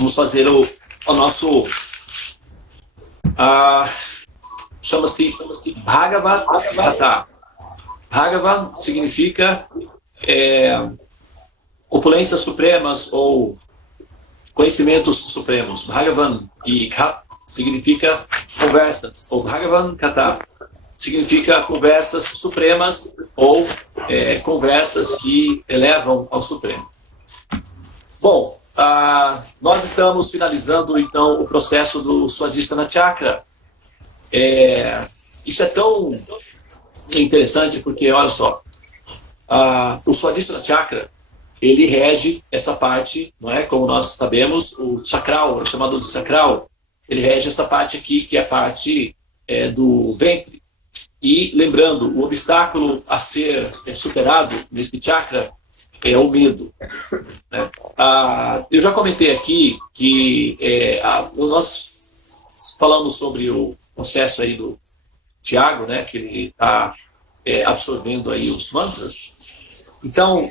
vamos fazer o nosso... chama-se Bhagavad Gita. Bhagavan significa opulências supremas ou conhecimentos supremos. Bhagavan e Gita significa conversas, ou Bhagavan Gita significa conversas supremas ou conversas que elevam ao Supremo. Bom, nós estamos finalizando então o processo do Swadhisthana Chakra. Isso é tão interessante porque, olha só, o Swadhisthana Chakra, ele rege essa parte, não é? Como nós sabemos, o chakral, chamado de chakral, ele rege essa parte aqui, que é a parte do ventre. E, lembrando, o obstáculo a ser superado nesse chakra é o medo, né? Eu já comentei aqui que nós falamos sobre o processo aí do Tiago, né, que ele está absorvendo aí os mantras. Então,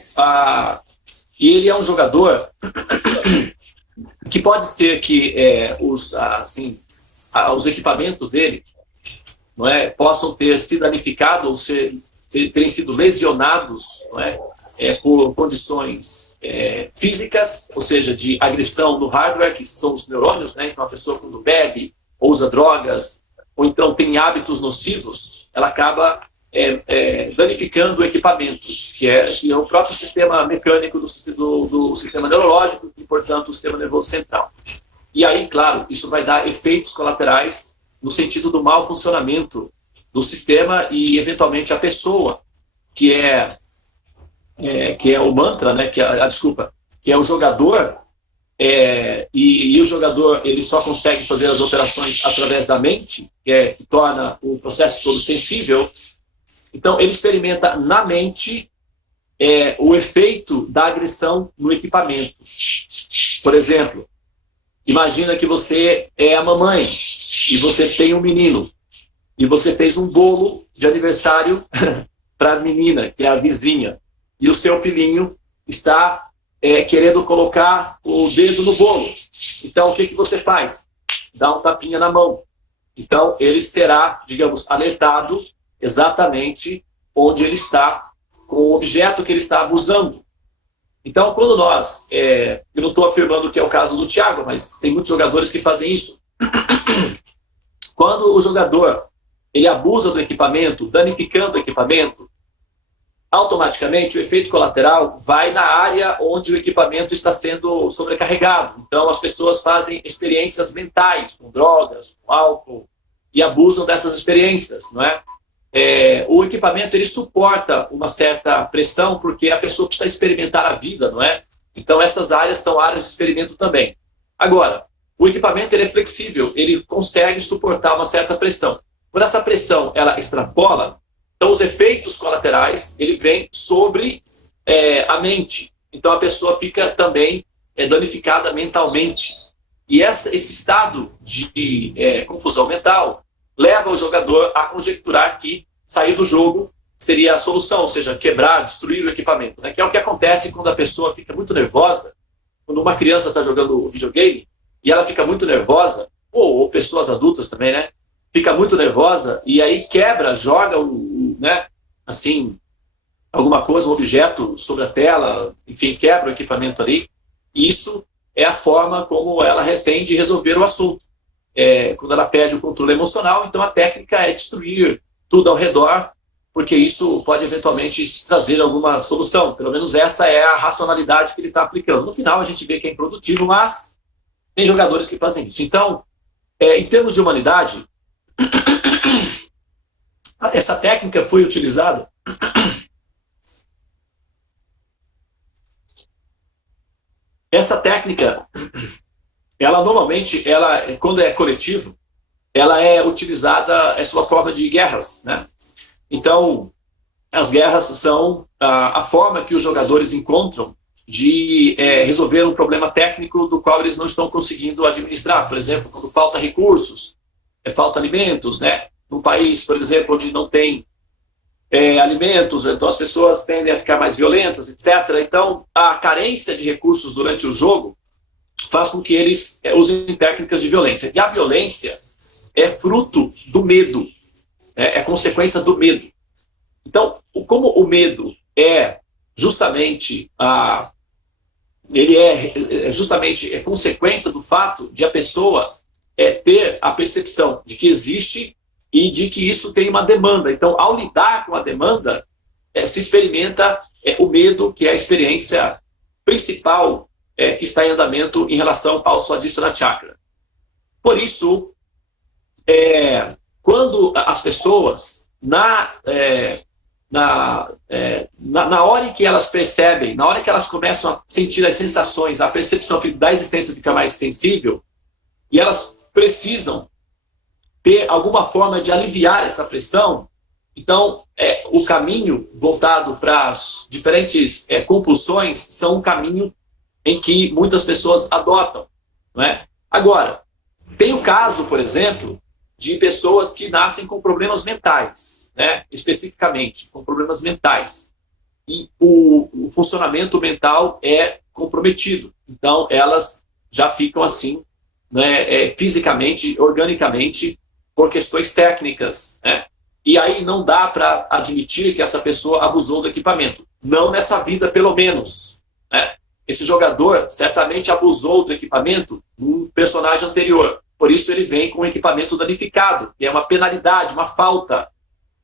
ele é um jogador que pode ser que os equipamentos dele, não é, possam ter se danificado ou terem sido lesionados, não é, por condições físicas, ou seja, de agressão no hardware, que são os neurônios, né? Então a pessoa quando bebe, ou usa drogas, ou então tem hábitos nocivos, ela acaba danificando o equipamento, que é o próprio sistema mecânico do sistema neurológico e, portanto, o sistema nervoso central. E aí, claro, isso vai dar efeitos colaterais no sentido do mau funcionamento do sistema e, eventualmente, a pessoa, que é o mantra, né, que é o jogador, e o jogador ele só consegue fazer as operações através da mente, que torna o processo todo sensível. Então, ele experimenta na mente o efeito da agressão no equipamento. Por exemplo, imagina que você é a mamãe e você tem um menino e você fez um bolo de aniversário para a menina, que é a vizinha, e o seu filhinho está querendo colocar o dedo no bolo. Então, o que você faz? Dá um tapinha na mão. Então, ele será, digamos, alertado exatamente onde ele está, com o objeto que ele está abusando. Então, quando nós... eu não estou afirmando que é o caso do Thiago, mas tem muitos jogadores que fazem isso. Quando o jogador ele abusa do equipamento, danificando o equipamento, automaticamente o efeito colateral vai na área onde o equipamento está sendo sobrecarregado. Então, as pessoas fazem experiências mentais com drogas, com álcool, e abusam dessas experiências, não é? O equipamento ele suporta uma certa pressão porque a pessoa precisa experimentar a vida, não é? Então essas áreas são áreas de experimento também. Agora, o equipamento ele é flexível, ele consegue suportar uma certa pressão. Quando essa pressão ela extrapola, então os efeitos colaterais ele vem sobre a mente. Então a pessoa fica também danificada mentalmente. E esse estado de confusão mental leva o jogador a conjecturar que sair do jogo seria a solução, ou seja, quebrar, destruir o equipamento, né? Que é o que acontece quando a pessoa fica muito nervosa, quando uma criança está jogando videogame e ela fica muito nervosa, ou pessoas adultas também, né? Fica muito nervosa e aí quebra, joga, né? Assim, alguma coisa, um objeto sobre a tela, enfim, quebra o equipamento ali. Isso é a forma como ela tem de resolver o assunto. Quando ela perde o controle emocional, então a técnica é destruir tudo ao redor, porque isso pode eventualmente trazer alguma solução. Pelo menos essa é a racionalidade que ele está aplicando. No final a gente vê que é improdutivo, mas tem jogadores que fazem isso. Então, em termos de humanidade, essa técnica foi utilizada essa técnica ela normalmente, quando é coletivo, ela é utilizada, é sua forma de guerras, né? Então, as guerras são a forma que os jogadores encontram de resolver um problema técnico do qual eles não estão conseguindo administrar. Por exemplo, quando falta recursos, falta alimentos, né? Num país, por exemplo, onde não tem alimentos, então as pessoas tendem a ficar mais violentas, etc. Então, a carência de recursos durante o jogo faz com que eles usem técnicas de violência. E a violência é fruto do medo, é consequência do medo. Então, como o medo é justamente justamente consequência do fato de a pessoa ter a percepção de que existe e de que isso tem uma demanda. Então, ao lidar com a demanda, se experimenta o medo, que é a experiência principal que está em andamento em relação ao Swadhisthana Chakra. Por isso, quando as pessoas, na hora em que elas percebem, na hora que elas começam a sentir as sensações, a percepção da existência fica mais sensível, e elas precisam ter alguma forma de aliviar essa pressão, então o caminho voltado para as diferentes compulsões são um caminho em que muitas pessoas adotam, não é? Agora, tem o caso, por exemplo, de pessoas que nascem com problemas mentais, né? Especificamente, com problemas mentais. E o funcionamento mental é comprometido. Então, elas já ficam assim, né, fisicamente, organicamente, por questões técnicas, né? E aí não dá para admitir que essa pessoa abusou do equipamento. Não nessa vida, pelo menos, né? Esse jogador certamente abusou do equipamento num personagem anterior. Por isso ele vem com o equipamento danificado, que é uma penalidade, uma falta.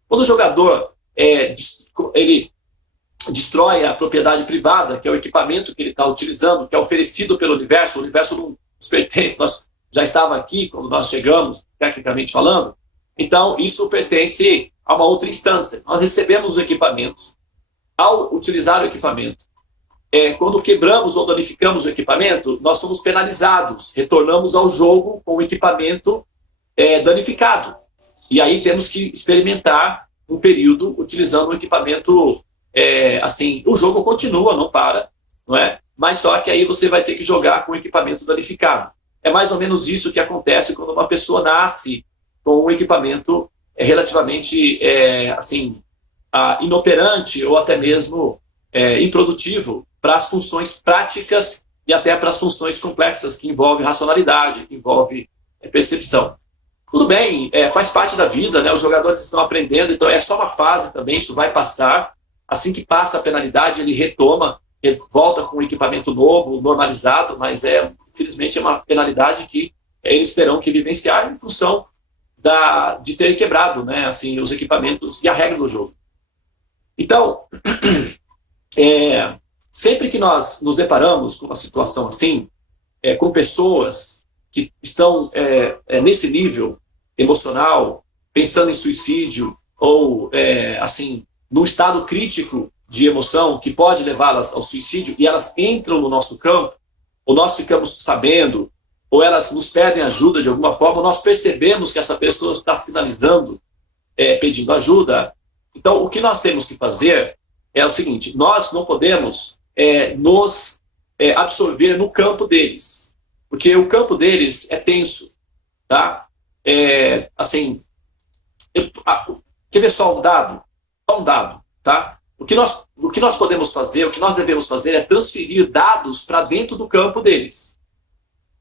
Quando o jogador ele destrói a propriedade privada, que é o equipamento que ele está utilizando, que é oferecido pelo universo, o universo não nos pertence, nós já estava aqui quando nós chegamos, tecnicamente falando, então isso pertence a uma outra instância. Nós recebemos os equipamentos. Ao utilizar o equipamento, quando quebramos ou danificamos o equipamento, nós somos penalizados, retornamos ao jogo com o equipamento danificado. E aí temos que experimentar um período utilizando o equipamento, assim, o jogo continua, não para, não é? Mas só que aí você vai ter que jogar com o equipamento danificado. É mais ou menos isso que acontece quando uma pessoa nasce com um equipamento relativamente, assim, inoperante ou até mesmo improdutivo para as funções práticas e até para as funções complexas que envolvem racionalidade, que envolvem percepção. Tudo bem, faz parte da vida, né? Os jogadores estão aprendendo, então é só uma fase também, isso vai passar. Assim que passa a penalidade, ele retoma, ele volta com um equipamento novo, normalizado, mas infelizmente é uma penalidade que eles terão que vivenciar em função de terem quebrado, né, assim, os equipamentos e a regra do jogo. Então, sempre que nós nos deparamos com uma situação assim, com pessoas que estão nesse nível emocional, pensando em suicídio, ou assim, num estado crítico de emoção que pode levá-las ao suicídio, e elas entram no nosso campo, ou nós ficamos sabendo, ou elas nos pedem ajuda de alguma forma, nós percebemos que essa pessoa está sinalizando, pedindo ajuda. Então, o que nós temos que fazer é o seguinte: nós não podemos nos absorver no campo deles, porque o campo deles é tenso, tá? Assim, quer ver só um dado? Só um dado, tá? O que nós podemos fazer, o que nós devemos fazer é transferir dados para dentro do campo deles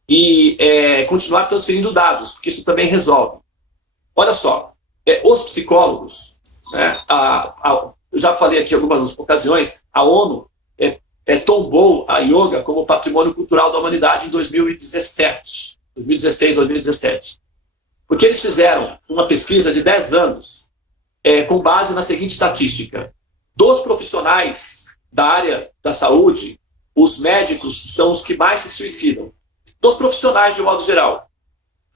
e continuar transferindo dados, porque isso também resolve. Olha só, os psicólogos, né, eu já falei aqui em algumas ocasiões, a ONU tombou a yoga como patrimônio cultural da humanidade em 2016, 2017. Porque eles fizeram uma pesquisa de 10 anos com base na seguinte estatística: dos profissionais da área da saúde, os médicos são os que mais se suicidam. Dos profissionais, de modo geral.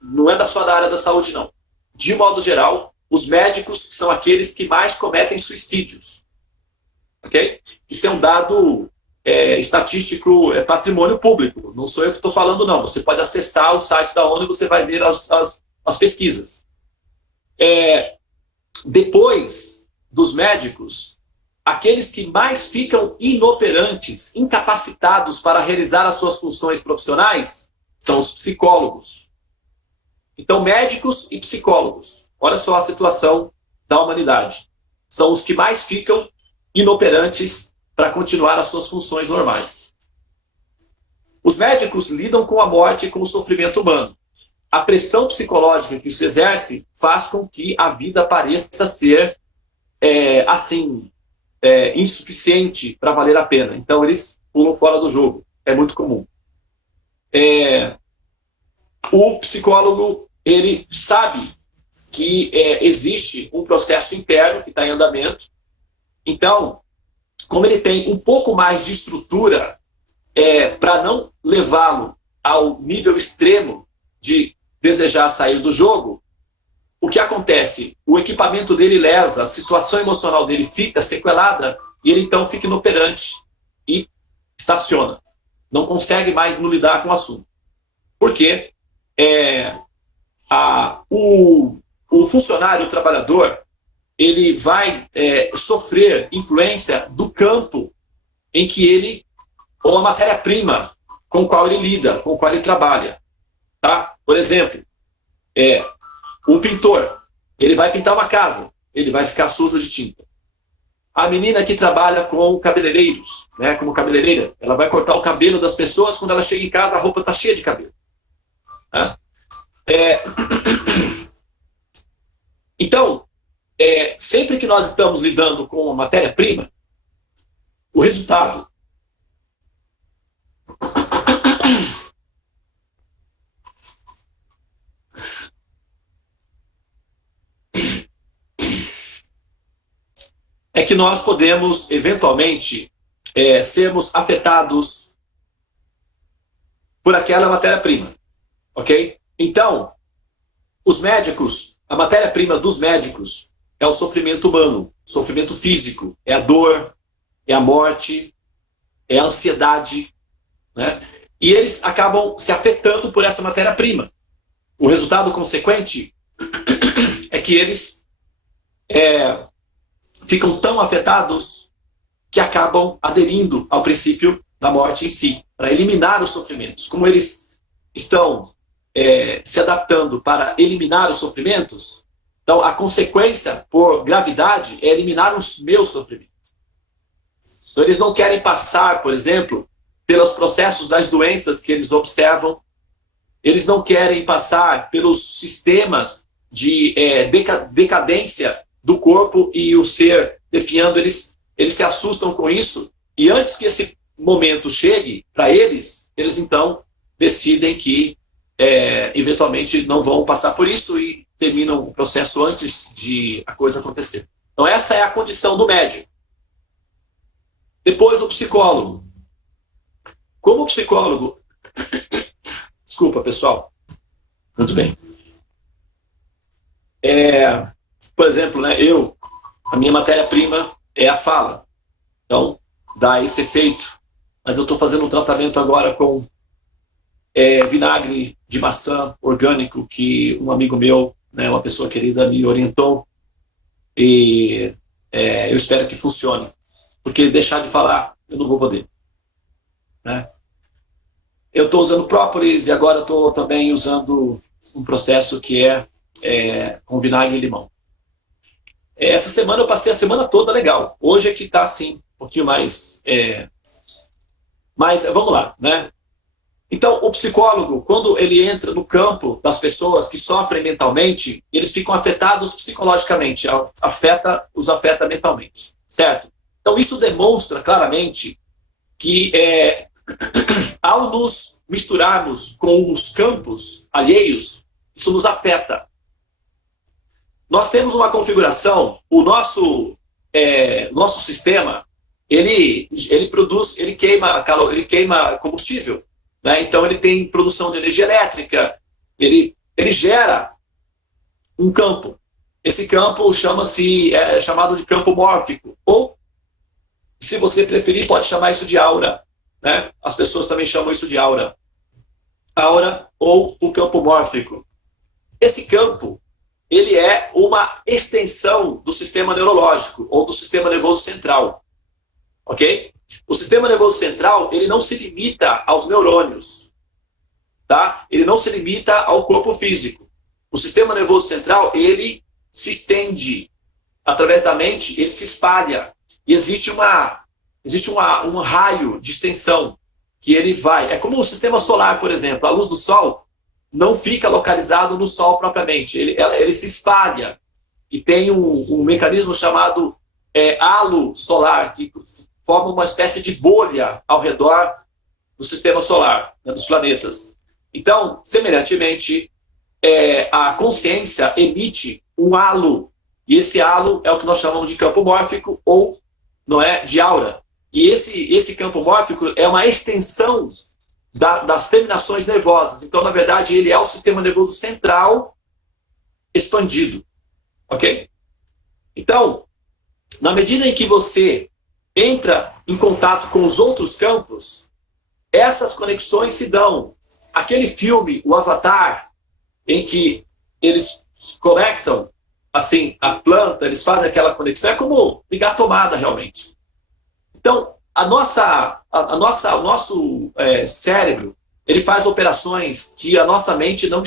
Não é só da área da saúde, não. De modo geral, os médicos são aqueles que mais cometem suicídios. Ok? Isso é um dado estatístico, patrimônio público. Não sou eu que estou falando, não. Você pode acessar o site da ONU e você vai ver as pesquisas. Depois dos médicos, aqueles que mais ficam inoperantes, incapacitados para realizar as suas funções profissionais, são os psicólogos. Então, médicos e psicólogos, olha só a situação da humanidade. São os que mais ficam inoperantes para continuar as suas funções normais. Os médicos lidam com a morte e com o sofrimento humano. A pressão psicológica que isso exerce faz com que a vida pareça ser insuficiente para valer a pena. Então eles pulam fora do jogo. É muito comum. O psicólogo, ele sabe que existe um processo interno que está em andamento. Então, como ele tem um pouco mais de estrutura para não levá-lo ao nível extremo de desejar sair do jogo, o que acontece? O equipamento dele lesa, a situação emocional dele fica sequelada e ele então fica inoperante e estaciona. Não consegue mais lidar com o assunto. Por quê? O funcionário, o trabalhador, ele vai sofrer influência do campo em que ele, ou a matéria-prima com a qual ele lida, com a qual ele trabalha. Tá? Por exemplo, o pintor, ele vai pintar uma casa, ele vai ficar sujo de tinta. A menina que trabalha com cabeleireiros, né, como cabeleireira, ela vai cortar o cabelo das pessoas, quando ela chega em casa a roupa está cheia de cabelo. Tá? Então, sempre que nós estamos lidando com uma matéria-prima, o resultado é que nós podemos, eventualmente, sermos afetados por aquela matéria-prima, ok? Então, os médicos, a matéria-prima dos médicos é o sofrimento humano, sofrimento físico, é a dor, é a morte, é a ansiedade, né? E eles acabam se afetando por essa matéria-prima. O resultado consequente é que eles ficam tão afetados que acabam aderindo ao princípio da morte em si, para eliminar os sofrimentos. Como eles estão se adaptando para eliminar os sofrimentos, então a consequência por gravidade é eliminar os meus sofrimentos. Então eles não querem passar, por exemplo, pelos processos das doenças que eles observam, eles não querem passar pelos sistemas de decadência do corpo e o ser definhando, eles se assustam com isso, e antes que esse momento chegue para eles então decidem que eventualmente não vão passar por isso e terminam o processo antes de a coisa acontecer. Então essa é a condição do médico. Depois o psicólogo. Como psicólogo... Desculpa, pessoal. Muito bem. Por exemplo, né, a minha matéria-prima é a fala. Então, dá esse efeito. Mas eu estou fazendo um tratamento agora com vinagre de maçã orgânico, que um amigo meu, né, uma pessoa querida, me orientou. E eu espero que funcione. Porque deixar de falar, eu não vou poder. Né? Eu estou usando própolis e agora estou também usando um processo que com vinagre e limão. Essa semana eu passei a semana toda legal. Hoje é que está assim, um pouquinho mais... Mas vamos lá, né? Então, o psicólogo, quando ele entra no campo das pessoas que sofrem mentalmente, eles ficam afetados psicologicamente, os afeta mentalmente, certo? Então, isso demonstra claramente que ao nos misturarmos com os campos alheios, isso nos afeta. Nós temos uma configuração, o nosso sistema, ele queima combustível, né? Então ele tem produção de energia elétrica, ele gera um campo. Esse campo é chamado de campo mórfico, ou, se você preferir, pode chamar isso de aura, né? As pessoas também chamam isso de aura. Aura ou o campo mórfico. Esse campo, ele é uma extensão do sistema neurológico ou do sistema nervoso central, ok? O sistema nervoso central, ele não se limita aos neurônios, tá? Ele não se limita ao corpo físico. O sistema nervoso central, ele se através da mente, ele se espalha. E existe um raio de extensão. que ele vai... É como o sistema solar, por exemplo. A luz do Sol não fica localizado no Sol propriamente. Ele se espalha. E tem um mecanismo chamado halo solar, que forma uma espécie de bolha ao redor do sistema solar, né, dos planetas. Então, semelhantemente, a consciência emite um halo, e esse halo é o que nós chamamos de campo mórfico ou, não é, de aura. E esse campo mórfico é uma extensão das terminações nervosas. Então, na verdade, ele é o sistema nervoso central expandido. Ok? Então, na medida em que você entra em contato com os outros campos, essas conexões se dão. Aquele filme, o Avatar, em que eles conectam assim a planta, eles fazem aquela conexão, é como ligar a tomada realmente. Então, o nosso cérebro, ele faz operações que a nossa mente não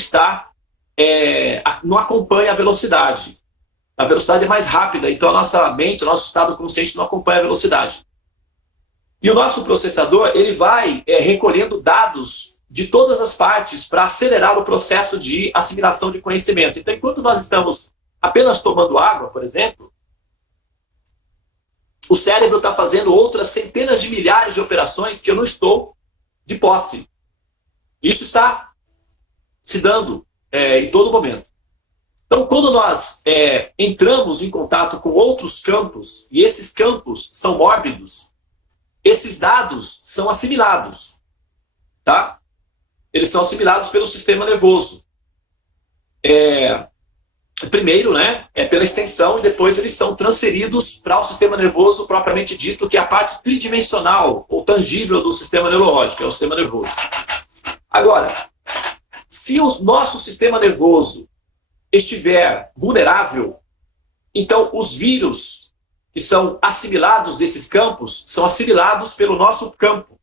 acompanha a velocidade. A velocidade é mais rápida, então a nossa mente, o nosso estado consciente não acompanha a velocidade. E o nosso processador, ele vai recolhendo dados de todas as partes para acelerar o processo de assimilação de conhecimento. Então, enquanto nós estamos apenas tomando água, por exemplo, o cérebro está fazendo outras centenas de milhares de operações que eu não estou de posse. Isso está se dando em todo momento. Então, quando nós entramos em contato com outros campos, e esses campos são mórbidos, esses dados são assimilados, tá? Eles são assimilados pelo sistema nervoso. Primeiro, né, pela extensão, e depois eles são transferidos para o sistema nervoso propriamente dito, que é a parte tridimensional ou tangível do sistema neurológico, é o sistema nervoso. Agora, se o nosso sistema nervoso estiver vulnerável, então os vírus que são assimilados desses campos são assimilados pelo nosso campo.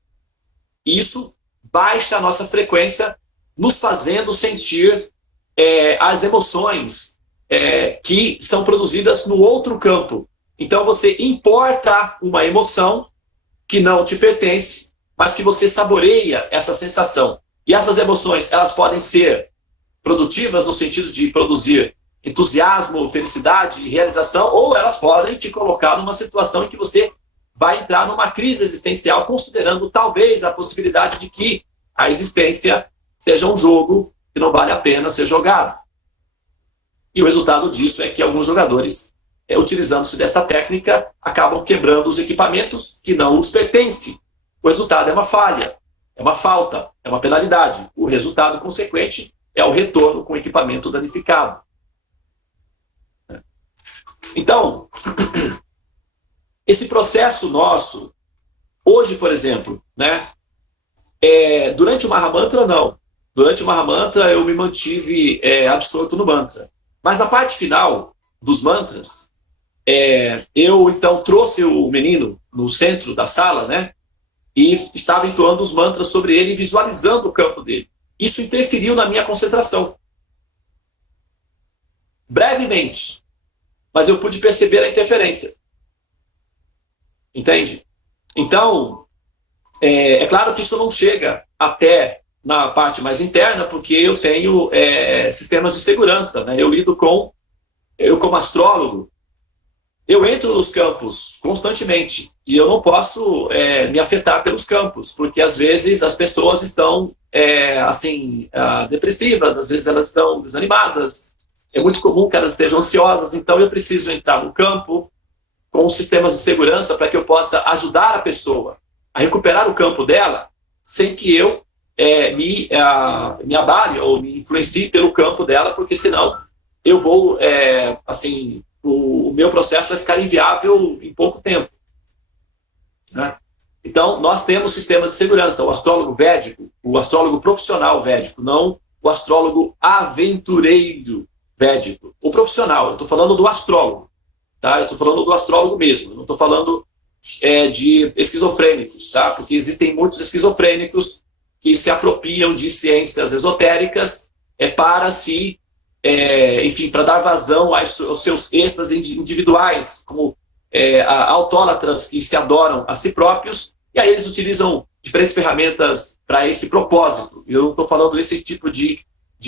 Isso baixa a nossa frequência, nos fazendo sentir as emoções que são produzidas no outro campo. Então você importa uma emoção que não te pertence, mas que você saboreia essa sensação. E essas emoções, elas podem ser produtivas no sentido de produzir entusiasmo, felicidade e realização, ou elas podem te colocar numa situação em que você vai entrar numa crise existencial, considerando talvez a possibilidade de que a existência seja um jogo que não vale a pena ser jogado. E o resultado disso é que alguns jogadores, utilizando-se dessa técnica, acabam quebrando os equipamentos que não os pertencem. O resultado é uma falha, é uma falta, é uma penalidade. O resultado consequente é o retorno com o equipamento danificado. Então, esse processo nosso, hoje, por exemplo, né, durante o Mahamantra, não. Durante o Mahamantra, eu me mantive absorto no mantra. Mas na parte final dos mantras, eu, então, trouxe o menino no centro da sala, né, e estava entoando os mantras sobre ele, visualizando o campo dele. Isso interferiu na minha concentração. Brevemente. Mas eu pude perceber a interferência. Entende? Então, é claro que isso não chega até na parte mais interna, porque eu tenho sistemas de segurança, né? Eu como astrólogo, eu entro nos campos constantemente, e eu não posso me afetar pelos campos, porque às vezes as pessoas estão depressivas, às vezes elas estão desanimadas, é muito comum que elas estejam ansiosas, então eu preciso entrar no campo com sistemas de segurança para que eu possa ajudar a pessoa a recuperar o campo dela, sem que eu me abale ou me influencie pelo campo dela, porque senão eu vou, o meu processo vai ficar inviável em pouco tempo. Né? Então, nós temos sistemas de segurança, o astrólogo védico, o astrólogo profissional védico, não o astrólogo aventureiro védico. O profissional, eu estou falando do astrólogo, tá? Eu estou falando do astrólogo mesmo, eu não estou falando de esquizofrênicos, tá? Porque existem muitos esquizofrênicos que se apropriam de ciências esotéricas para se, para dar vazão aos seus êxtases individuais, como autólatras que se adoram a si próprios, e aí eles utilizam diferentes ferramentas para esse propósito. Eu não estou falando desse tipo de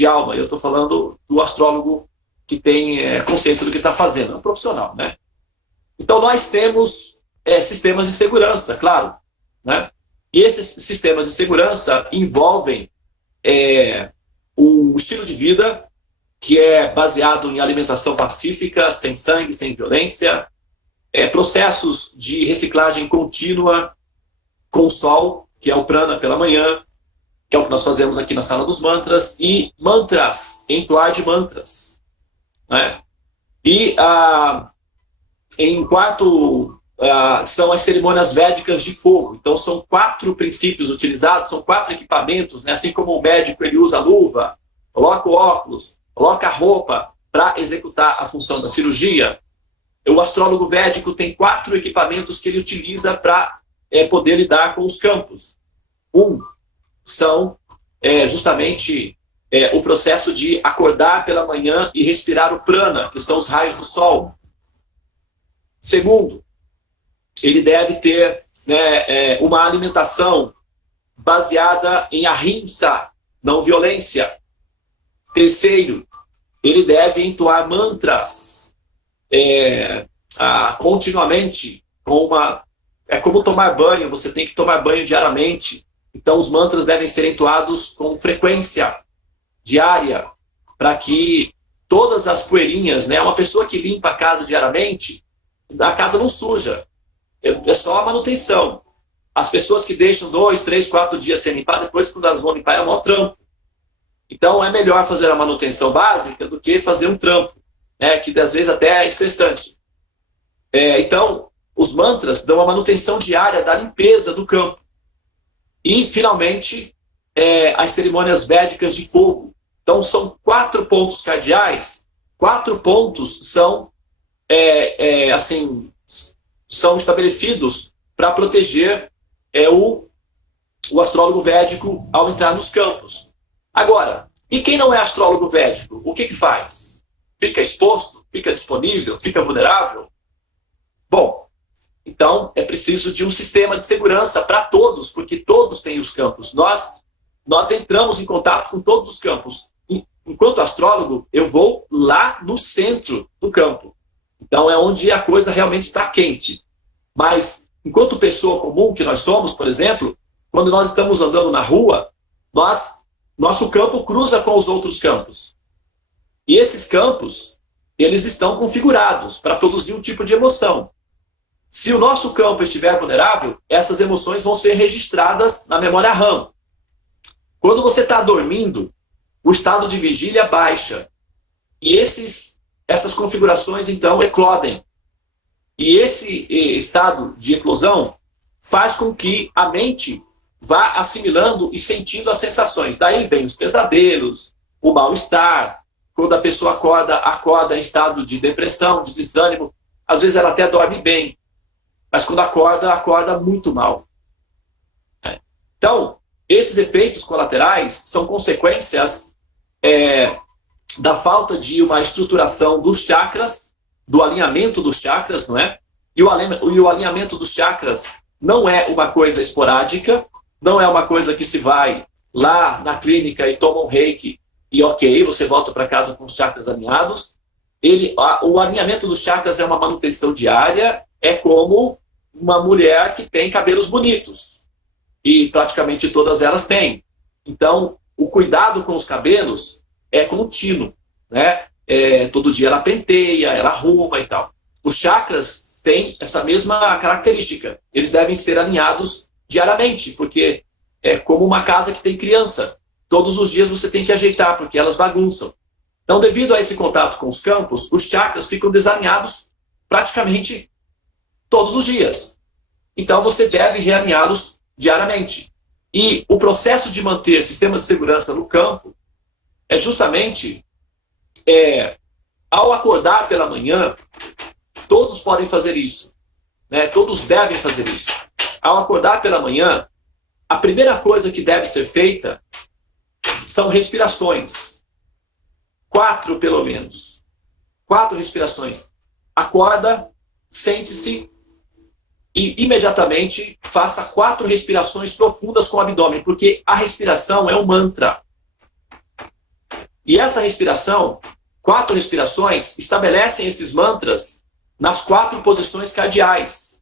alma, eu estou falando do astrólogo que tem consciência do que está fazendo, é um profissional, né? Então, nós temos sistemas de segurança, claro, né? E esses sistemas de segurança envolvem um estilo de vida que é baseado em alimentação pacífica, sem sangue, sem violência, processos de reciclagem contínua com o sol, que é o prana pela manhã, que é o que nós fazemos aqui na Sala dos Mantras, e mantras, entoar de mantras, né? E em quarto são as cerimônias védicas de fogo. Então são 4 princípios utilizados, são 4 equipamentos, né? Assim como o médico ele usa a luva, coloca o óculos, coloca a roupa para executar a função da cirurgia, o astrólogo védico tem 4 equipamentos que ele utiliza para poder lidar com os campos. São justamente o processo de acordar pela manhã e respirar o prana, que são os raios do sol. Segundo, ele deve ter uma alimentação baseada em ahimsa, não violência. Terceiro, ele deve entoar mantras continuamente, é como tomar banho, você tem que tomar banho diariamente. Então, os mantras devem ser entoados com frequência diária, para que todas as poeirinhas, né? Uma pessoa que limpa a casa diariamente, a casa não suja, é só a manutenção. As pessoas que deixam 2, 3, 4 dias sem limpar, depois quando elas vão limpar é um maior trampo. Então, é melhor fazer a manutenção básica do que fazer um trampo, né? Que às vezes até é estressante. Então, os mantras dão a manutenção diária da limpeza do campo. E, finalmente, as cerimônias védicas de fogo. Então, são 4 pontos cardeais. 4 pontos são estabelecidos para proteger o astrólogo védico ao entrar nos campos. Agora, e quem não é astrólogo védico, o que faz? Fica exposto? Fica disponível? Fica vulnerável? Bom, então é preciso de um sistema de segurança para todos, porque todos têm os campos. Nós entramos em contato com todos os campos. Enquanto astrólogo, eu vou lá no centro do campo. Então é onde a coisa realmente está quente. Mas, enquanto pessoa comum que nós somos, por exemplo, quando nós estamos andando na rua, nosso campo cruza com os outros campos. E esses campos, eles estão configurados para produzir um tipo de emoção. Se o nosso campo estiver vulnerável, essas emoções vão ser registradas na memória RAM. Quando você está dormindo, o estado de vigília baixa. E essas configurações, então, eclodem. E esse estado de eclosão faz com que a mente vá assimilando e sentindo as sensações. Daí vem os pesadelos, o mal-estar. Quando a pessoa acorda em estado de depressão, de desânimo. Às vezes ela até dorme bem, mas quando acorda muito mal. Então, esses efeitos colaterais são consequências da falta de uma estruturação dos chakras, do alinhamento dos chakras, não é? E o alinhamento dos chakras não é uma coisa esporádica, não é uma coisa que se vai lá na clínica e toma um reiki e ok, você volta para casa com os chakras alinhados. O alinhamento dos chakras é uma manutenção diária, é como uma mulher que tem cabelos bonitos, e praticamente todas elas têm. Então, o cuidado com os cabelos é contínuo, né? Todo dia ela penteia, ela arruma e tal. Os chakras têm essa mesma característica, eles devem ser alinhados diariamente, porque é como uma casa que tem criança. Todos os dias você tem que ajeitar, porque elas bagunçam. Então, devido a esse contato com os campos, os chakras ficam desalinhados praticamente todos os dias. Então, você deve realinhá-los diariamente. E o processo de manter sistema de segurança no campo é justamente, ao acordar pela manhã, todos podem fazer isso, né? Todos devem fazer isso. Ao acordar pela manhã, a primeira coisa que deve ser feita são respirações. 4, pelo menos. 4 respirações. Acorda, sente-se, e imediatamente faça 4 respirações profundas com o abdômen, porque a respiração é um mantra. E essa respiração, 4 respirações, estabelecem esses mantras nas 4 posições cardiais.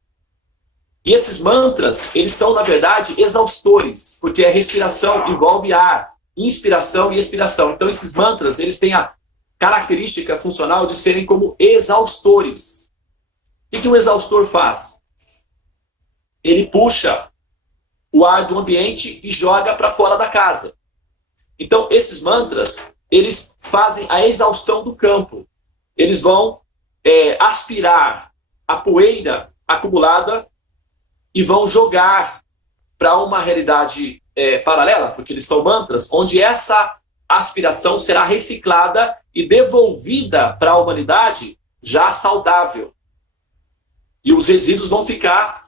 E esses mantras, eles são, na verdade, exaustores, porque a respiração envolve ar, inspiração e expiração. Então, esses mantras, eles têm a característica funcional de serem como exaustores. O que um exaustor faz? Ele puxa o ar do ambiente e joga para fora da casa. Então, esses mantras, eles fazem a exaustão do campo. Eles vão aspirar a poeira acumulada e vão jogar para uma realidade paralela, porque eles são mantras, onde essa aspiração será reciclada e devolvida para a humanidade já saudável. E os resíduos vão ficar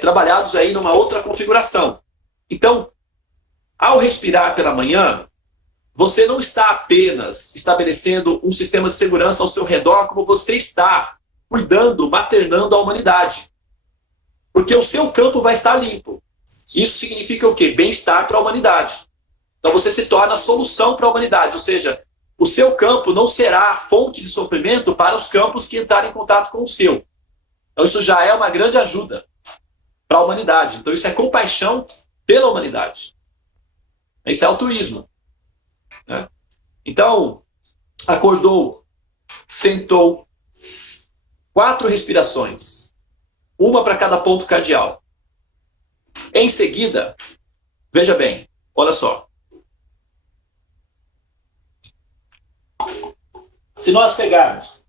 trabalhados aí numa outra configuração. Então, ao respirar pela manhã, você não está apenas estabelecendo um sistema de segurança ao seu redor, como você está cuidando, maternando a humanidade. Porque o seu campo vai estar limpo. Isso significa o quê? Bem-estar para a humanidade. Então você se torna a solução para a humanidade, ou seja, o seu campo não será a fonte de sofrimento para os campos que entrarem em contato com o seu. Então isso já é uma grande ajuda para a humanidade. Então isso é compaixão pela humanidade. Isso é altruísmo. Né? Então, acordou, sentou, 4 respirações, uma para cada ponto cardial. Em seguida, veja bem, olha só. Se nós pegarmos,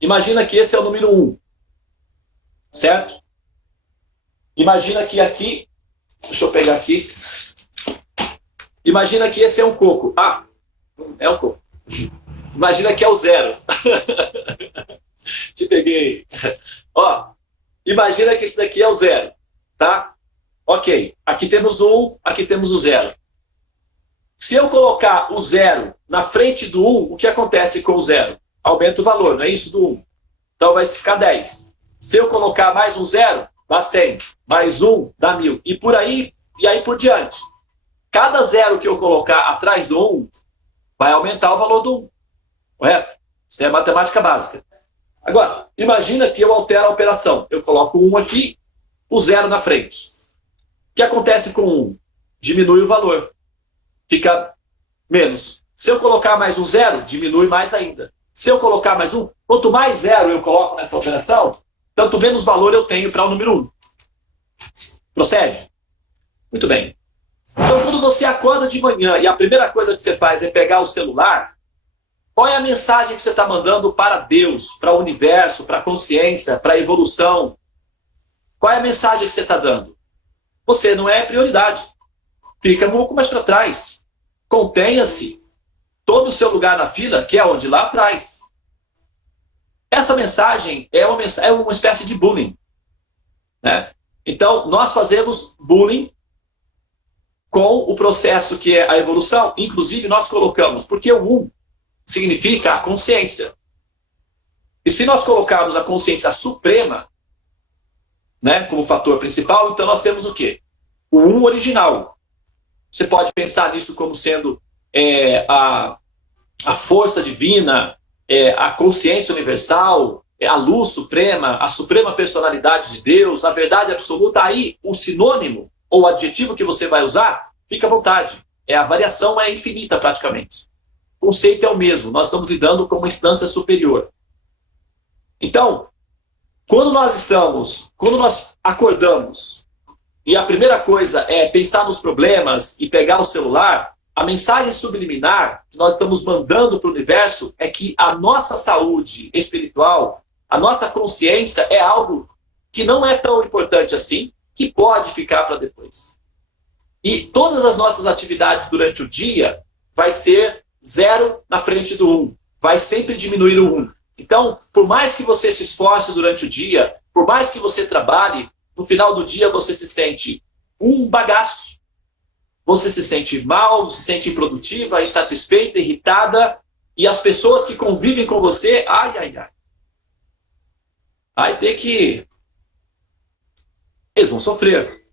imagina que esse é o número 1, certo? Imagina que aqui, deixa eu pegar aqui, imagina que esse é um coco. Ah, é um coco. Imagina que é o 0. Te peguei. Ó, imagina que esse daqui é o 0, tá? Ok, aqui temos o 1, aqui temos o 0. Se eu colocar o 0 na frente do 1, o que acontece com o 0? Aumenta o valor, não é isso, do 1. Então vai ficar 10. Se eu colocar mais um 0, dá 100. Mais 1, dá 1000. E por aí, e aí por diante. Cada 0 que eu colocar atrás do 1, vai aumentar o valor do 1. Correto? Isso é matemática básica. Agora, imagina que eu altero a operação. Eu coloco o 1 aqui, o 0 na frente. O que acontece com o 1? Diminui o valor. Fica menos. Se eu colocar mais um 0, diminui mais ainda. Se eu colocar mais 1, quanto mais 0 eu coloco nessa operação, tanto menos valor eu tenho para o número 1. Procede? Muito bem. Então, quando você acorda de manhã e a primeira coisa que você faz é pegar o celular, qual é a mensagem que você está mandando para Deus, para o universo, para a consciência, para a evolução? Qual é a mensagem que você está dando? Você não é prioridade. Fica um pouco mais para trás. Contenha-se. Tome o seu lugar na fila, que é onde? Lá atrás. Essa mensagem é uma espécie de bullying. Né? Então, nós fazemos bullying com o processo que é a evolução. Inclusive, nós colocamos, porque o 1 significa a consciência. E se nós colocarmos a consciência suprema, né, como fator principal, então nós temos o quê? O 1 original. Você pode pensar nisso como sendo a força divina, a consciência universal, a luz suprema, a suprema personalidade de Deus, a verdade absoluta. Aí o sinônimo ou o adjetivo que você vai usar, fica à vontade. A variação é infinita praticamente. O conceito é o mesmo. Nós estamos lidando com uma instância superior. Então, quando nós acordamos e a primeira coisa é pensar nos problemas e pegar o celular, a mensagem subliminar que nós estamos mandando para o universo é que a nossa saúde espiritual, a nossa consciência é algo que não é tão importante assim, que pode ficar para depois. E todas as nossas atividades durante o dia vai ser 0 na frente do 1. Vai sempre diminuir o 1. Então, por mais que você se esforce durante o dia, por mais que você trabalhe, no final do dia você se sente um bagaço. Você se sente mal, se sente improdutiva, insatisfeita, irritada, e as pessoas que convivem com você, ai. vai ter que... Eles vão sofrer.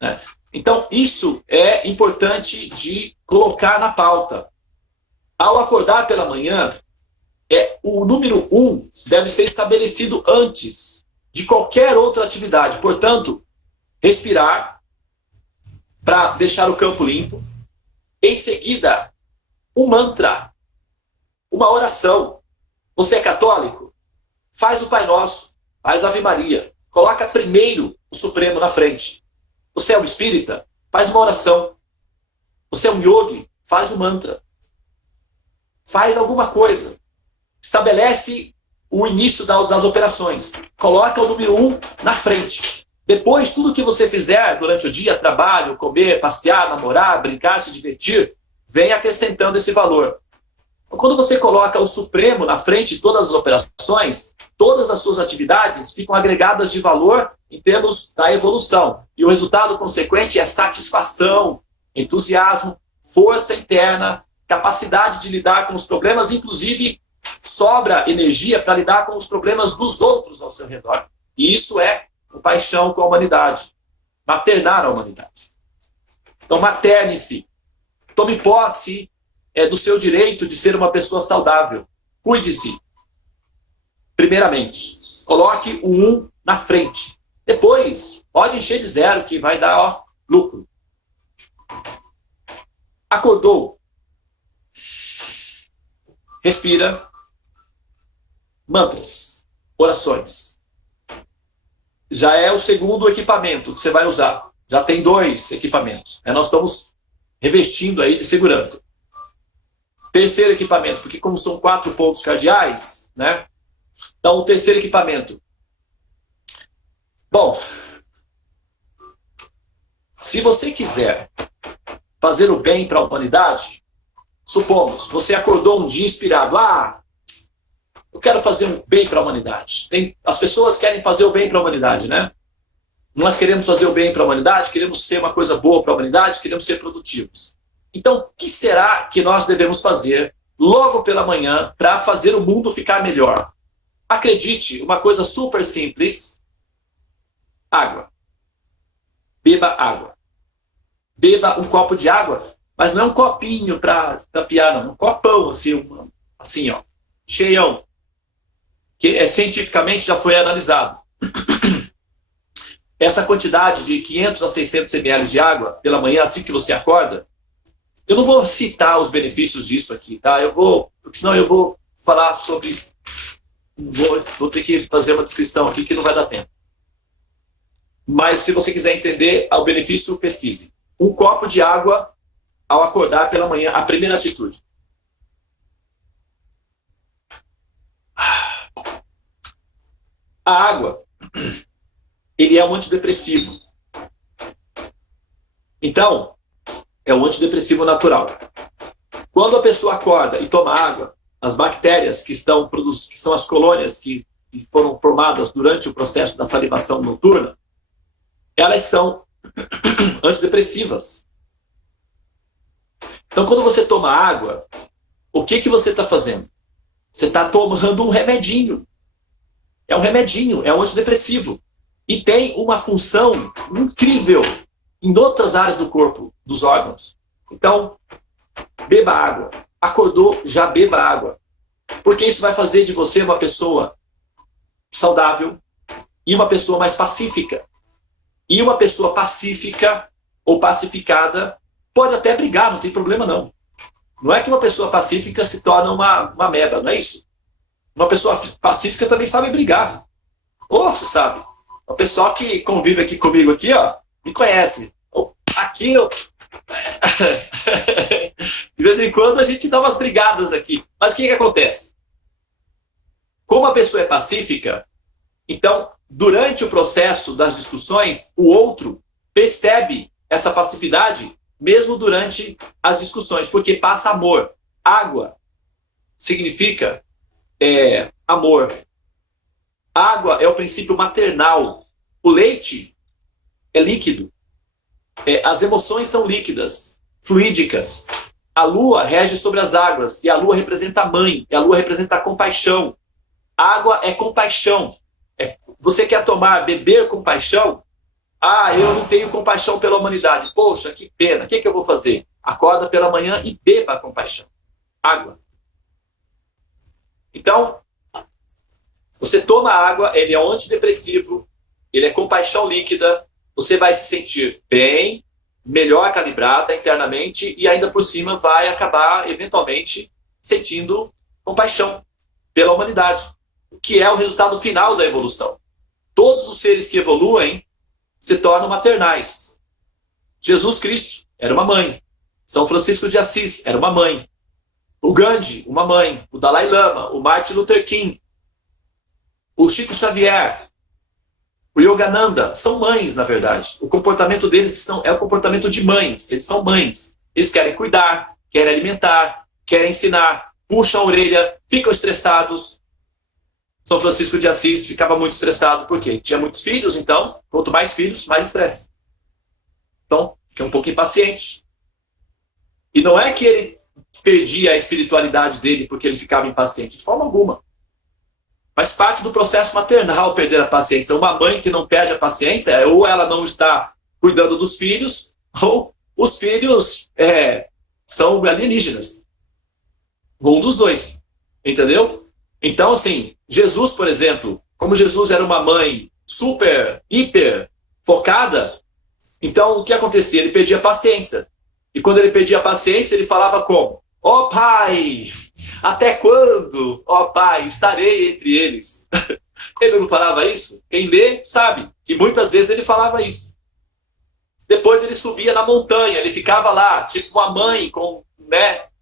Né? Então, isso é importante de colocar na pauta. Ao acordar pela manhã, o número 1 deve ser estabelecido antes de qualquer outra atividade. Portanto, respirar para deixar o campo limpo. Em seguida, um mantra, uma oração. Você é católico? Faz o Pai Nosso, faz a Ave Maria. Coloca primeiro o Supremo na frente. Você é um espírita? Faz uma oração. Você é um yogi? Faz um mantra. Faz alguma coisa. Estabelece o início das operações. Coloca o número 1 na frente. Depois, tudo que você fizer durante o dia, trabalho, comer, passear, namorar, brincar, se divertir, vem acrescentando esse valor. Quando você coloca o Supremo na frente de todas as operações, todas as suas atividades ficam agregadas de valor em termos da evolução. E o resultado consequente é satisfação, entusiasmo, força interna, capacidade de lidar com os problemas, inclusive sobra energia para lidar com os problemas dos outros ao seu redor. E isso é paixão com a humanidade, maternar a humanidade. Então, materne-se, tome posse do seu direito de ser uma pessoa saudável. Cuide-se. Primeiramente, coloque o 1 na frente. Depois, pode encher de 0, que vai dar lucro. Acordou. Respira. Mantras. Orações. Já é o segundo equipamento que você vai usar. Já tem 2 equipamentos. Nós estamos revestindo aí de segurança. Terceiro equipamento, porque como são 4 pontos cardeais, né? Então, o terceiro equipamento. Bom, se você quiser fazer o bem para a humanidade, supomos, você acordou um dia inspirado. Eu quero fazer um bem para a humanidade. As pessoas querem fazer o bem para a humanidade, né? Nós queremos fazer o bem para a humanidade, queremos ser uma coisa boa para a humanidade, queremos ser produtivos. Então, o que será que nós devemos fazer logo pela manhã para fazer o mundo ficar melhor? Acredite, uma coisa super simples. Água. Beba água. Beba um copo de água, mas não é um copinho para tapiar, não. Um copão, assim, ó. Cheião. Que cientificamente já foi analisado. Essa quantidade de 500 a 600 ml de água pela manhã, assim que você acorda, eu não vou citar os benefícios disso aqui, tá? Porque senão eu vou falar sobre... Vou ter que fazer uma descrição aqui que não vai dar tempo. Mas se você quiser entender o benefício, pesquise. Um copo de água ao acordar pela manhã, a primeira atitude. A água, ele é um antidepressivo. Então, é um antidepressivo natural. Quando a pessoa acorda e toma água, as bactérias que são as colônias que foram formadas durante o processo da salivação noturna, elas são antidepressivas. Então, quando você toma água, o que você está fazendo? Você está tomando um remedinho. É um remedinho, é um antidepressivo. E tem uma função incrível em outras áreas do corpo, dos órgãos. Então, beba água. Acordou, já beba água. Porque isso vai fazer de você uma pessoa saudável e uma pessoa mais pacífica. E uma pessoa pacífica ou pacificada pode até brigar, não tem problema não. Não é que uma pessoa pacífica se torna uma meba, não é isso? Uma pessoa pacífica também sabe brigar. Você sabe. O pessoal que convive aqui comigo aqui, me conhece. Aqui eu... De vez em quando a gente dá umas brigadas aqui. Mas o que acontece? Como a pessoa é pacífica, então, durante o processo das discussões, o outro percebe essa passividade mesmo durante as discussões, porque passa amor. Água significa amor. Água é o princípio maternal. O leite é líquido. As emoções são líquidas, fluídicas. A lua rege sobre as águas, e a lua representa a mãe, e a lua representa a compaixão. Água é compaixão. Você quer beber com paixão? Eu não tenho compaixão pela humanidade. Poxa, que pena. O que eu vou fazer? Acorda pela manhã e beba com paixão. Água. Então, você toma água, ele é um antidepressivo, ele é compaixão líquida, você vai se sentir bem, melhor calibrada internamente e ainda por cima vai acabar, eventualmente, sentindo compaixão pela humanidade, o que é o resultado final da evolução. Todos os seres que evoluem se tornam maternais. Jesus Cristo era uma mãe. São Francisco de Assis era uma mãe. O Gandhi, uma mãe. O Dalai Lama, o Martin Luther King, o Chico Xavier, o Yogananda, são mães, na verdade. O comportamento deles é o comportamento de mães. Eles são mães. Eles querem cuidar, querem alimentar, querem ensinar, puxam a orelha, ficam estressados. São Francisco de Assis ficava muito estressado, porque tinha muitos filhos, então, quanto mais filhos, mais estresse. Então, fica um pouco impaciente. E não é que ele perdia a espiritualidade dele porque ele ficava impaciente, de forma alguma. Faz parte do processo maternal perder a paciência. Uma mãe que não perde a paciência, ou ela não está cuidando dos filhos, ou os filhos são alienígenas. Um dos dois. Entendeu? Então, assim, Jesus, por exemplo, como Jesus era uma mãe super, hiper focada, então o que acontecia? Ele perdia a paciência. E quando ele perdia a paciência, ele falava como? Ó Pai, até quando, ó Pai, estarei entre eles? Ele não falava isso? Quem lê sabe que muitas vezes ele falava isso. Depois ele subia na montanha, ele ficava lá, tipo uma mãe,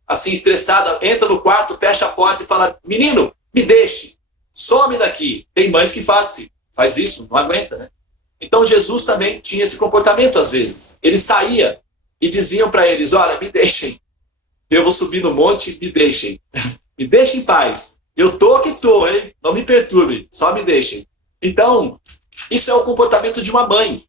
assim, estressada, entra no quarto, fecha a porta e fala, menino, me deixe, some daqui. Tem mães que faz isso, não aguenta, né? Então Jesus também tinha esse comportamento às vezes. Ele saía e diziam para eles, olha, me deixem. Eu vou subir no monte, me deixem. Me deixem em paz. Eu tô que tô, hein? Não me perturbe, só me deixem. Então, isso é o comportamento de uma mãe.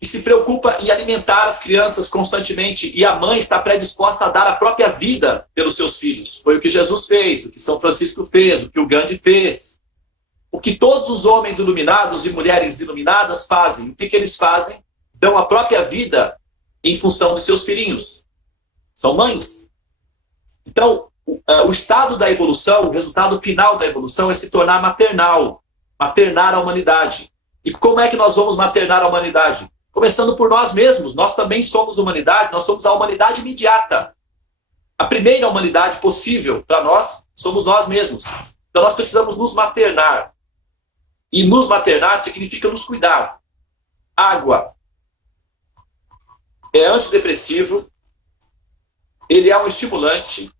E se preocupa em alimentar as crianças constantemente. E a mãe está predisposta a dar a própria vida pelos seus filhos. Foi o que Jesus fez, o que São Francisco fez, o que o Gandhi fez. O que todos os homens iluminados e mulheres iluminadas fazem. O que eles fazem? Dão a própria vida em função de seus filhinhos. São mães. Então, o estado da evolução, o resultado final da evolução é se tornar maternal. Maternar a humanidade. E como é que nós vamos maternar a humanidade? Começando por nós mesmos. Nós também somos humanidade, nós somos a humanidade imediata. A primeira humanidade possível para nós somos nós mesmos. Então nós precisamos nos maternar. E nos maternar significa nos cuidar. Água é antidepressivo, ele é um estimulante,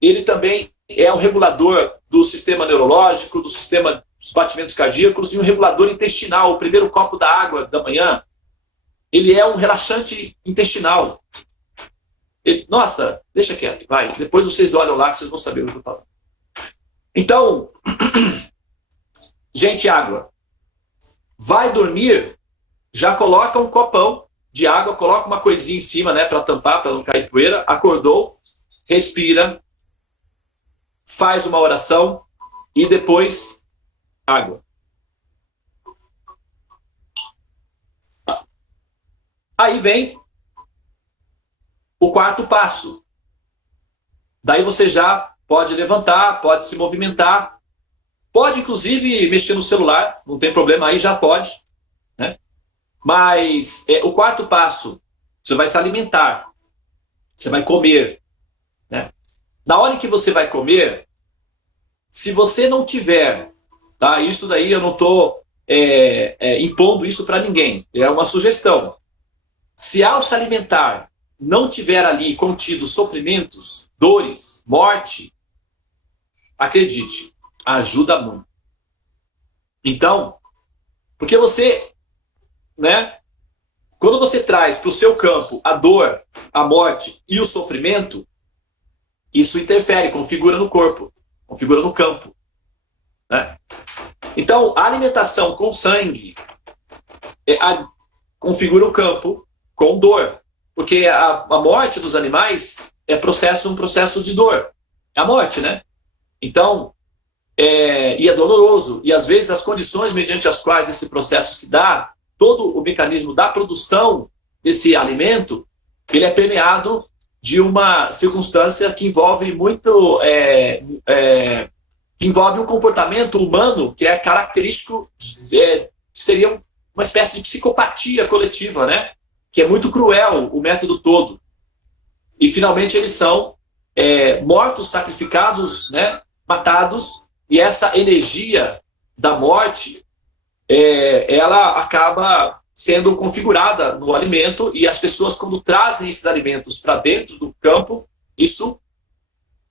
ele também é um regulador do sistema neurológico, do sistema dos batimentos cardíacos e um regulador intestinal. O primeiro copo da água da manhã, ele é um relaxante intestinal. Nossa, deixa quieto, vai. Depois vocês olham lá que vocês vão saber o que eu estou falando. Então, gente, água. Vai dormir, já coloca um copão de água, coloca uma coisinha em cima, né, para tampar, para não cair poeira. Acordou, respira, faz uma oração e depois água. Aí vem o quarto passo. Daí você já pode levantar, pode se movimentar, pode inclusive mexer no celular, não tem problema, aí já pode, né? Mas o quarto passo, você vai se alimentar, você vai comer, né? Na hora que você vai comer, se você não tiver, tá? Isso daí eu não estou impondo isso para ninguém, é uma sugestão. Se ao se alimentar não tiver ali contido sofrimentos, dores, morte, acredite, ajuda muito. Então, porque você, né, quando você traz para o seu campo a dor, a morte e o sofrimento, isso interfere, configura no corpo, configura no campo, né? Então, a alimentação com sangue configura o campo com dor, porque a morte dos animais é um processo de dor, é a morte, né? Então, e é doloroso. E às vezes as condições mediante as quais esse processo se dá, todo o mecanismo da produção desse alimento, ele é permeado de uma circunstância que envolve muito, que envolve um comportamento humano que é característico, seria uma espécie de psicopatia coletiva, né? Que é muito cruel o método todo. E finalmente eles são mortos, sacrificados, né? Matados, e essa energia da morte, ela acaba sendo configurada no alimento, e as pessoas, quando trazem esses alimentos para dentro do campo, isso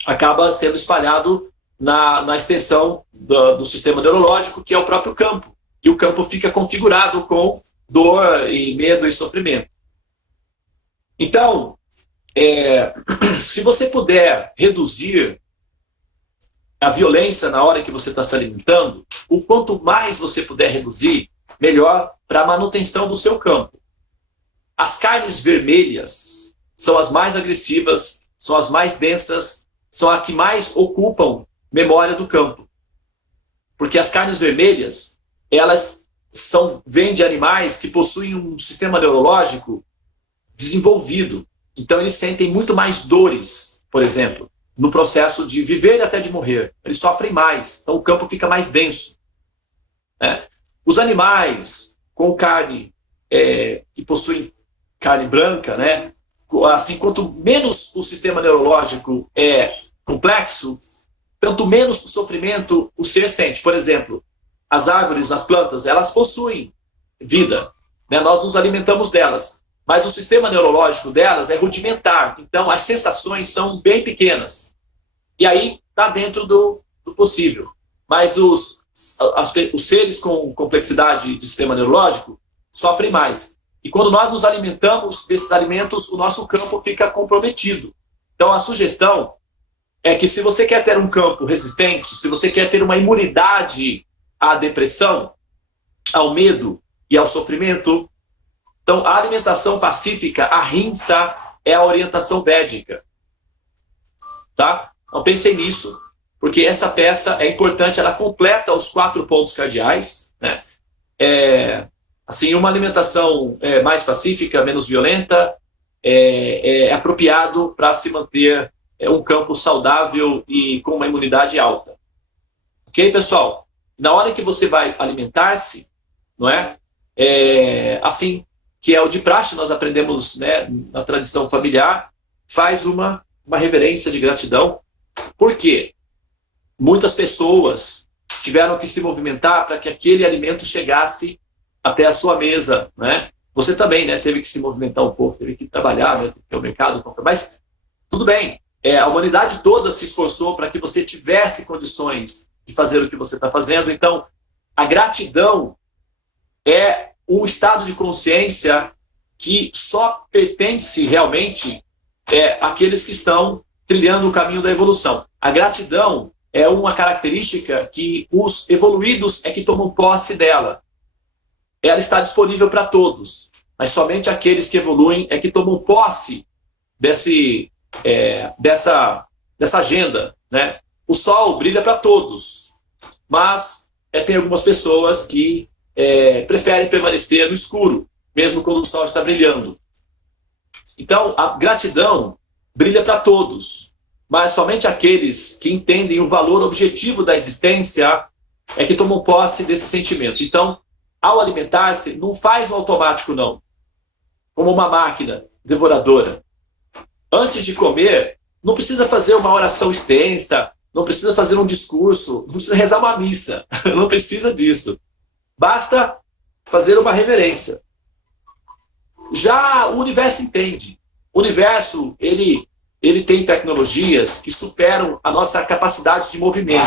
acaba sendo espalhado na extensão do sistema neurológico, que é o próprio campo. E o campo fica configurado com dor e medo e sofrimento. Então, se você puder reduzir a violência na hora que você está se alimentando, o quanto mais você puder reduzir, melhor para a manutenção do seu campo. As carnes vermelhas são as mais agressivas, são as mais densas, são as que mais ocupam memória do campo. Porque as carnes vermelhas, elas vêm de animais que possuem um sistema neurológico desenvolvido. Então eles sentem muito mais dores, por exemplo, no processo de viver até de morrer. Eles sofrem mais, então o campo fica mais denso. Os animais com carne, que possuem carne branca, né? Assim, quanto menos o sistema neurológico é complexo, tanto menos sofrimento o ser sente. Por exemplo, as árvores, as plantas, elas possuem vida, né? Nós nos alimentamos delas, mas o sistema neurológico delas é rudimentar, então as sensações são bem pequenas. E aí está dentro do possível. Mas os seres com complexidade de sistema neurológico sofrem mais. E quando nós nos alimentamos desses alimentos, o nosso campo fica comprometido. Então a sugestão é que, se você quer ter um campo resistente, se você quer ter uma imunidade à depressão, ao medo e ao sofrimento, então a alimentação pacífica, a ahimsa, é a orientação védica. Tá? Então pensem nisso, porque essa peça é importante, ela completa os 4 pontos cardeais, né? Assim, uma alimentação mais pacífica, menos violenta, é apropriado para se manter um campo saudável e com uma imunidade alta. Ok, pessoal? Na hora que você vai alimentar-se, não é? Assim, que é o de praxe, nós aprendemos, né, na tradição familiar, faz uma reverência de gratidão. Por quê? Muitas pessoas tiveram que se movimentar para que aquele alimento chegasse até a sua mesa, né? Você também, né, teve que se movimentar um pouco, teve que trabalhar, né, teve que ir ao mercado, mas tudo bem. A humanidade toda se esforçou para que você tivesse condições de fazer o que você está fazendo. Então, a gratidão é um estado de consciência que só pertence realmente àqueles que estão trilhando o caminho da evolução. A gratidão é uma característica que os evoluídos é que tomam posse dela. Ela está disponível para todos, mas somente aqueles que evoluem é que tomam posse dessa agenda, né? O sol brilha para todos, mas tem algumas pessoas que preferem permanecer no escuro, mesmo quando o sol está brilhando. Então, a gratidão brilha para todos, mas somente aqueles que entendem o valor objetivo da existência é que tomam posse desse sentimento. Então, ao alimentar-se, não faz no automático, não, como uma máquina devoradora. Antes de comer, não precisa fazer uma oração extensa, não precisa fazer um discurso, não precisa rezar uma missa, não precisa disso. Basta fazer uma reverência. Já o universo entende. O universo, ele tem tecnologias que superam a nossa capacidade de movimento.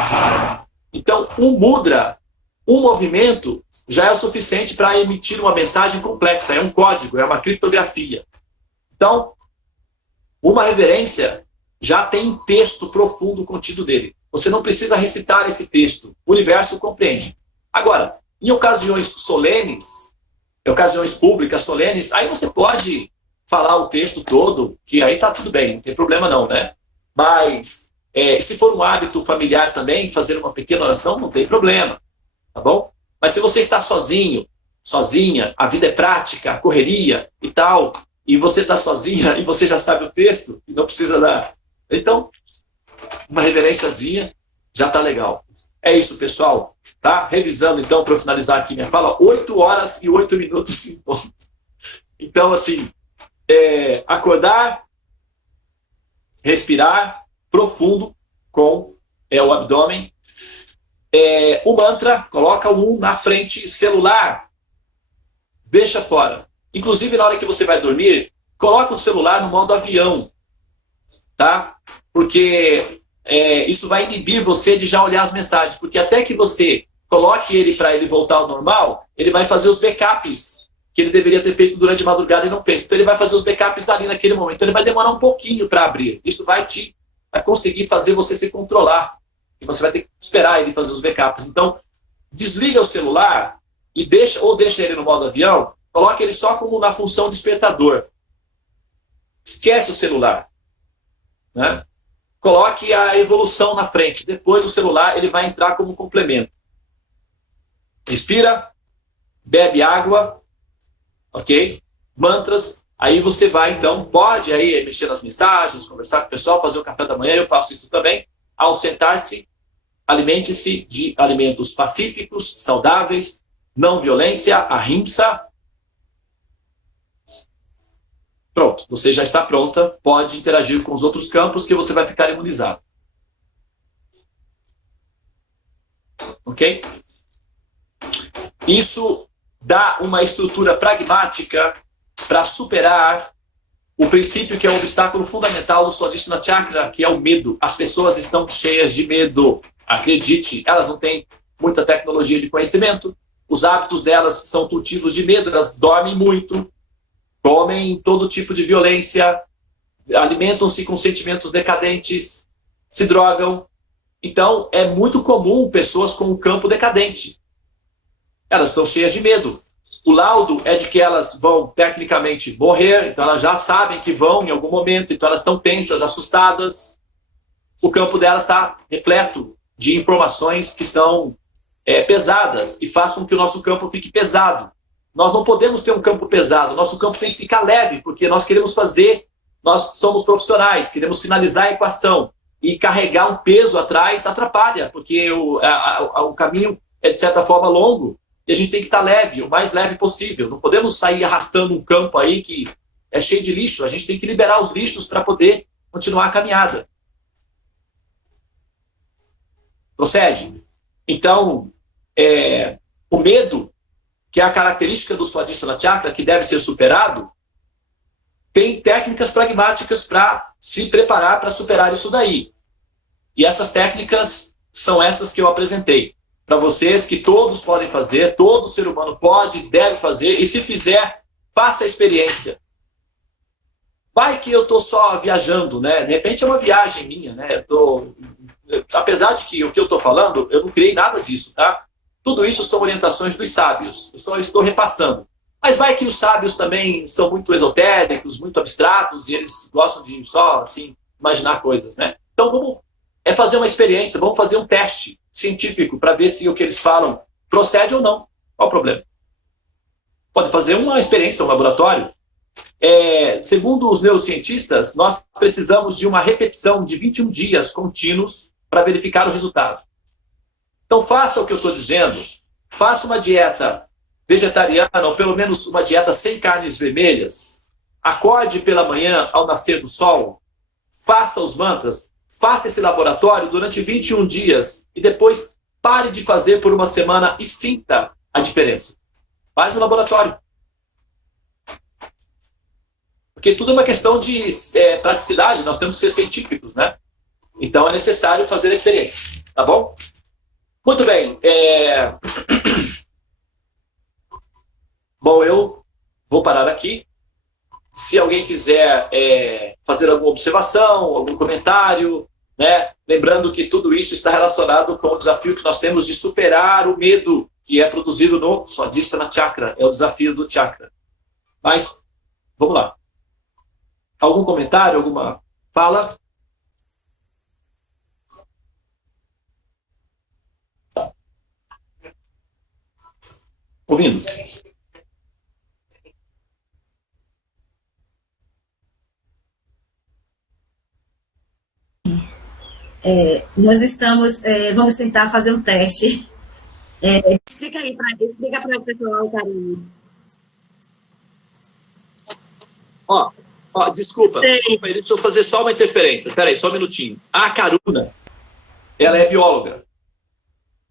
Então, um mudra, um movimento, já é o suficiente para emitir uma mensagem complexa. É um código, é uma criptografia. Então, uma reverência já tem um texto profundo contido nele. Você não precisa recitar esse texto. O universo compreende. Agora, em ocasiões solenes, em ocasiões públicas solenes, aí você pode falar o texto todo, que aí tá tudo bem, não tem problema não, né? Mas Se for um hábito familiar também, fazer uma pequena oração não tem problema, tá bom? Mas se você está sozinho, sozinha, a vida é prática, a correria e tal, e você está sozinha e você já sabe o texto, e não precisa dar. Então, uma reverênciazinha já está legal. É isso, pessoal. Tá? Revisando, então, para eu finalizar aqui minha fala, 8 horas e 8 minutos em ponto. Então, assim, acordar, respirar profundo com o abdômen. O mantra, coloca o 1 na frente, celular, deixa fora. Inclusive, na hora que você vai dormir, coloca o celular no modo avião, tá? Porque isso vai inibir você de já olhar as mensagens, porque até que você coloque ele para ele voltar ao normal, ele vai fazer os backups que ele deveria ter feito durante a madrugada e não fez. Então ele vai fazer os backups ali naquele momento. Então ele vai demorar um pouquinho para abrir. Isso vai conseguir fazer você se controlar. E você vai ter que esperar ele fazer os backups. Então, desliga o celular e deixa ele no modo avião, coloque ele só como na função despertador. Esquece o celular, né? Coloque a evolução na frente. Depois o celular ele vai entrar como complemento. Respira, bebe água, ok? Mantras. Aí você vai, então, pode aí mexer nas mensagens, conversar com o pessoal, fazer o café da manhã, eu faço isso também. Ao sentar-se, alimente-se de alimentos pacíficos, saudáveis, não violência, ahimsa. Pronto, você já está pronta, pode interagir com os outros campos que você vai ficar imunizado. Ok? Isso dá uma estrutura pragmática para superar o princípio que é um obstáculo fundamental do Swadhisthana Chakra, que é o medo. As pessoas estão cheias de medo. Acredite, elas não têm muita tecnologia de conhecimento, os hábitos delas são cultivos de medo, elas dormem muito, comem todo tipo de violência, alimentam-se com sentimentos decadentes, se drogam. Então, é muito comum pessoas com um campo decadente. Elas estão cheias de medo. O laudo é de que elas vão, tecnicamente, morrer, então elas já sabem que vão em algum momento, então elas estão tensas, assustadas. O campo delas está repleto de informações que são pesadas e façam com que o nosso campo fique pesado. Nós não podemos ter um campo pesado, nosso campo tem que ficar leve, porque nós queremos nós somos profissionais, queremos finalizar a equação, e carregar um peso atrás atrapalha, porque o caminho é, de certa forma, longo, e a gente tem que estar leve, o mais leve possível. Não podemos sair arrastando um campo aí que é cheio de lixo, a gente tem que liberar os lixos para poder continuar a caminhada. Procede? Então, o medo, que é a característica do Swadhisthana Chakra, que deve ser superado, tem técnicas pragmáticas para se preparar para superar isso daí. E essas técnicas são essas que eu apresentei para vocês, que todos podem fazer, todo ser humano pode, deve fazer, e se fizer, faça a experiência. Vai que eu estou só viajando, né? De repente é uma viagem minha, né? Apesar de que o que eu estou falando, eu não criei nada disso, tá? Tudo isso são orientações dos sábios, eu só estou repassando. Mas vai que os sábios também são muito esotéricos, muito abstratos, e eles gostam de só, assim, imaginar coisas, né? Então vamos fazer uma experiência, vamos fazer um teste científico para ver se o que eles falam procede ou não. Qual o problema? Pode fazer uma experiência, um laboratório. Segundo os neurocientistas, nós precisamos de uma repetição de 21 dias contínuos para verificar o resultado. Então faça o que eu estou dizendo, faça uma dieta vegetariana, ou pelo menos uma dieta sem carnes vermelhas, acorde pela manhã ao nascer do sol, faça os mantras, faça esse laboratório durante 21 dias e depois pare de fazer por uma semana e sinta a diferença. Faz no laboratório. Porque tudo é uma questão de praticidade, nós temos que ser científicos, né? Então é necessário fazer a experiência, tá bom? Muito bem. Bom, eu vou parar aqui. Se alguém quiser fazer alguma observação, algum comentário, né? Lembrando que tudo isso está relacionado com o desafio que nós temos de superar o medo que é produzido no Swadhisthana Chakra, é o desafio do chakra. Mas, vamos lá. Algum comentário, alguma fala? ouvindo? Nós estamos, vamos tentar fazer um teste. Explica para o pessoal, Karine. Ó, desculpa, Sei. deixa eu fazer só uma interferência. Peraí, só um minutinho. A Karuna, ela é bióloga.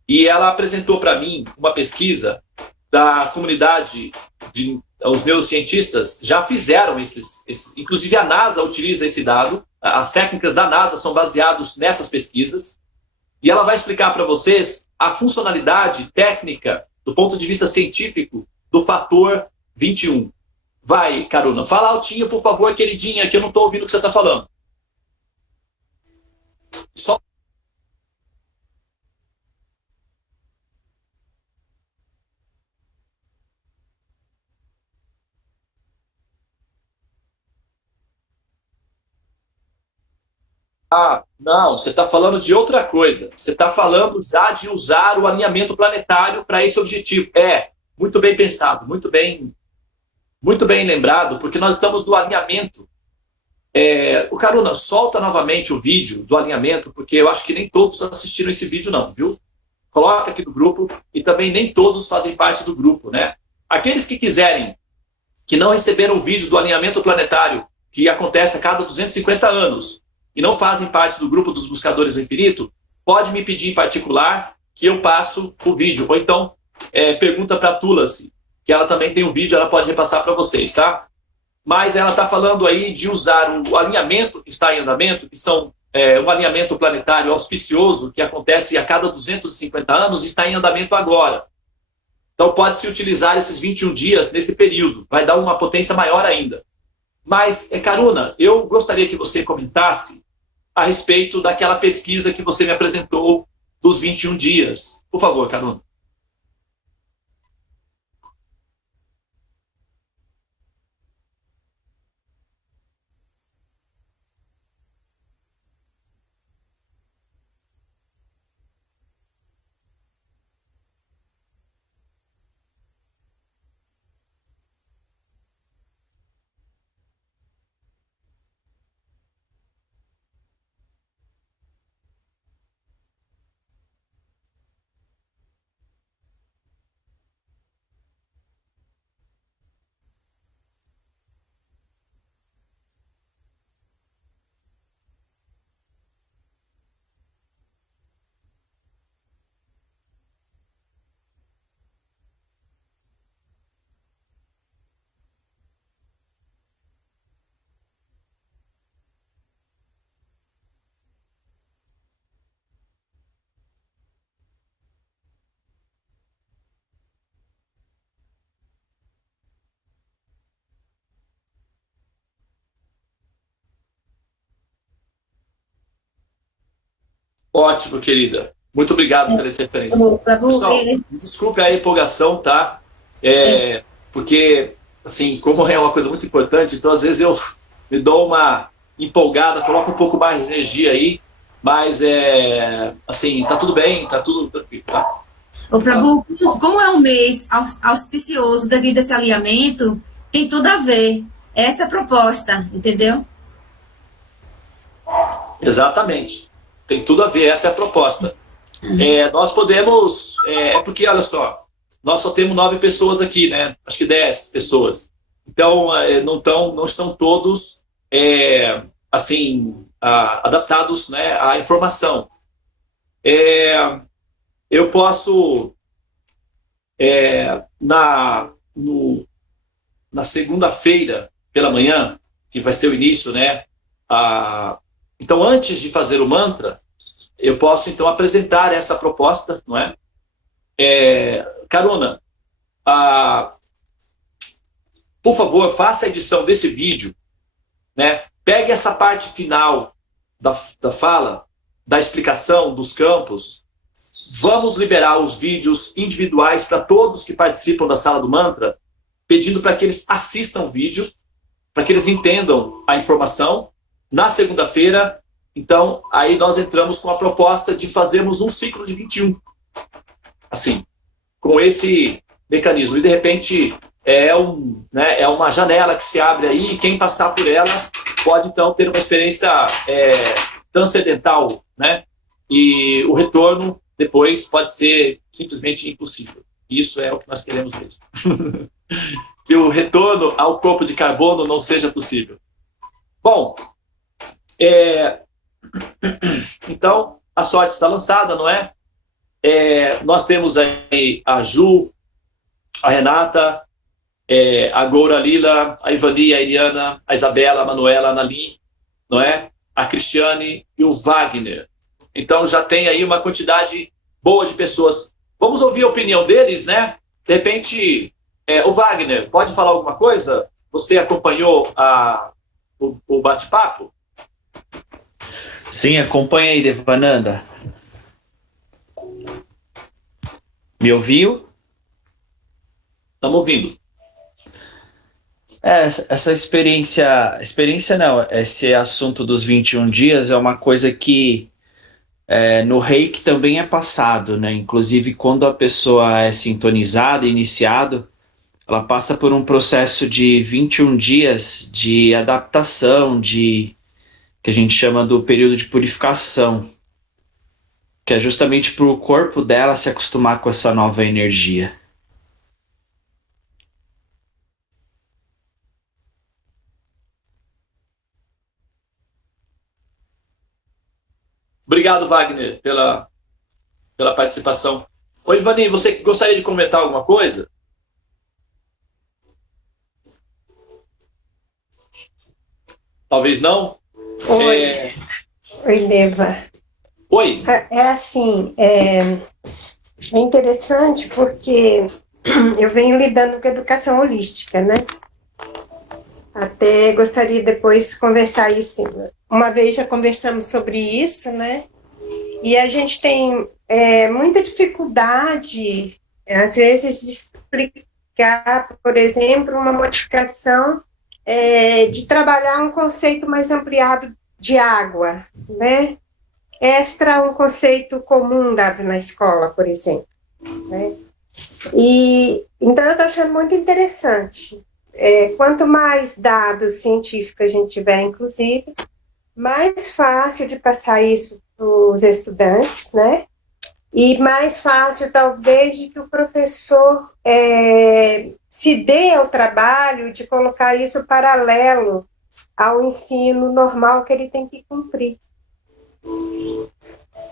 E ela apresentou para mim uma pesquisa da comunidade os neurocientistas já fizeram inclusive a NASA utiliza esse dado, as técnicas da NASA são baseadas nessas pesquisas, e ela vai explicar para vocês a funcionalidade técnica, do ponto de vista científico, do fator 21. Vai, Karuna, fala altinho, por favor, queridinha, que eu não estou ouvindo o que você está falando. Só não, você está falando de outra coisa. Você está falando já de usar o alinhamento planetário para esse objetivo. Muito bem pensado, muito bem lembrado, porque nós estamos no alinhamento. O Karuna, solta novamente o vídeo do alinhamento, porque eu acho que nem todos assistiram esse vídeo não, viu? Coloca aqui no grupo, e também nem todos fazem parte do grupo, né? Aqueles que quiserem, que não receberam o vídeo do alinhamento planetário, que acontece a cada 250 anos, e não fazem parte do grupo dos Buscadores do Infinito, pode me pedir em particular que eu passo o vídeo. Ou então, pergunta para a Tulasi, que ela também tem um vídeo, ela pode repassar para vocês, tá? Mas ela está falando aí de usar o alinhamento que está em andamento, que são um alinhamento planetário auspicioso, que acontece a cada 250 anos, e está em andamento agora. Então pode-se utilizar esses 21 dias nesse período, vai dar uma potência maior ainda. Mas, Karuna, eu gostaria que você comentasse a respeito daquela pesquisa que você me apresentou dos 21 dias. Por favor, Karuna. Ótimo, querida. Muito obrigado pela interferência. Pessoal, desculpe a empolgação, tá? Porque, assim, como é uma coisa muito importante, então às vezes eu me dou uma empolgada, coloco um pouco mais de energia aí, mas assim, tá tudo bem, tá tudo tranquilo, tá? Ô, Prabhu, como é um mês auspicioso devido a esse alinhamento, tem tudo a ver. Essa é a proposta, entendeu? Exatamente. Tem tudo a ver, essa é a proposta. Nós podemos. Porque, olha só, nós só temos 9 pessoas aqui, né? Acho que 10 pessoas. Então, não estão todos assim, adaptados, né, à informação. Eu posso, na segunda-feira, pela manhã, que vai ser o início, né? Então, antes de fazer o mantra, eu posso, então, apresentar essa proposta, não é? Karuna, por favor, faça a edição desse vídeo, né? Pegue essa parte final da fala, da explicação dos campos. Vamos liberar os vídeos individuais para todos que participam da sala do mantra, pedindo para que eles assistam o vídeo, para que eles entendam a informação. Na segunda-feira, então, aí nós entramos com a proposta de fazermos um ciclo de 21. Assim, com esse mecanismo. E, de repente, né, é uma janela que se abre aí, e quem passar por ela pode, então, ter uma experiência transcendental, né? E o retorno, depois, pode ser simplesmente impossível. Isso é o que nós queremos mesmo. Que o retorno ao corpo de carbono não seja possível. Bom, então, a sorte está lançada, não é? Nós temos aí a Ju, a Renata, a Goura Lila, a Ivani, a Eliana, a Isabela, a Manuela, a Nali, não é? A Cristiane e o Wagner. Então já tem aí uma quantidade boa de pessoas. Vamos ouvir a opinião deles, né? De repente, o Wagner, pode falar alguma coisa? Você acompanhou o bate-papo? Sim, acompanha aí, Devananda. Me ouviu? Estamos ouvindo. Essa experiência não, esse assunto dos 21 dias é uma coisa que no Reiki também é passado, né? Inclusive, quando a pessoa é sintonizada, iniciado, ela passa por um processo de 21 dias de adaptação, que a gente chama do período de purificação, que é justamente para o corpo dela se acostumar com essa nova energia. Obrigado, Wagner, pela participação. Oi, Ivani, você gostaria de comentar alguma coisa? Talvez não? Oi, Oi, Deva. Oi. Assim, é interessante porque eu venho lidando com educação holística, né? Até gostaria depois de conversar isso. Uma vez já conversamos sobre isso, né? E a gente tem muita dificuldade, às vezes, de explicar, por exemplo, uma modificação de trabalhar um conceito mais ampliado de água, né? Extra um conceito comum dado na escola, por exemplo, né? E então eu estou achando muito interessante. Quanto mais dados científicos a gente tiver, inclusive, mais fácil de passar isso para os estudantes, né? E mais fácil, talvez, de que o professor se dê ao trabalho de colocar isso paralelo ao ensino normal que ele tem que cumprir.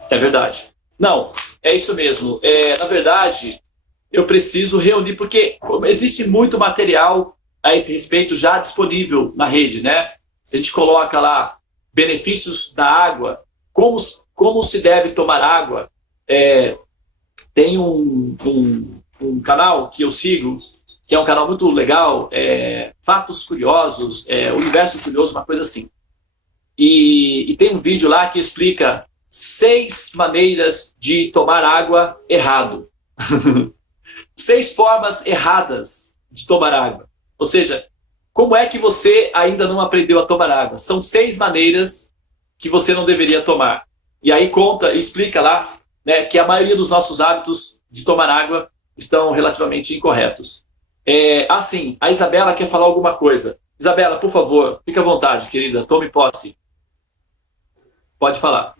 É verdade. Não, é isso mesmo. Na verdade, eu preciso reunir, porque existe muito material a esse respeito já disponível na rede, né? Se a gente coloca lá benefícios da água, como se deve tomar água, tem um canal que eu sigo, que é um canal muito legal, Fatos Curiosos, Universo Curioso, uma coisa assim. E tem um vídeo lá que explica 6 maneiras de tomar água errado. 6 formas erradas de tomar água. Ou seja, como é que você ainda não aprendeu a tomar água? São 6 maneiras que você não deveria tomar. E aí explica lá, né, que a maioria dos nossos hábitos de tomar água estão relativamente incorretos. Sim, a Isabela quer falar alguma coisa. Isabela, por favor, fique à vontade, querida, tome posse. Pode falar.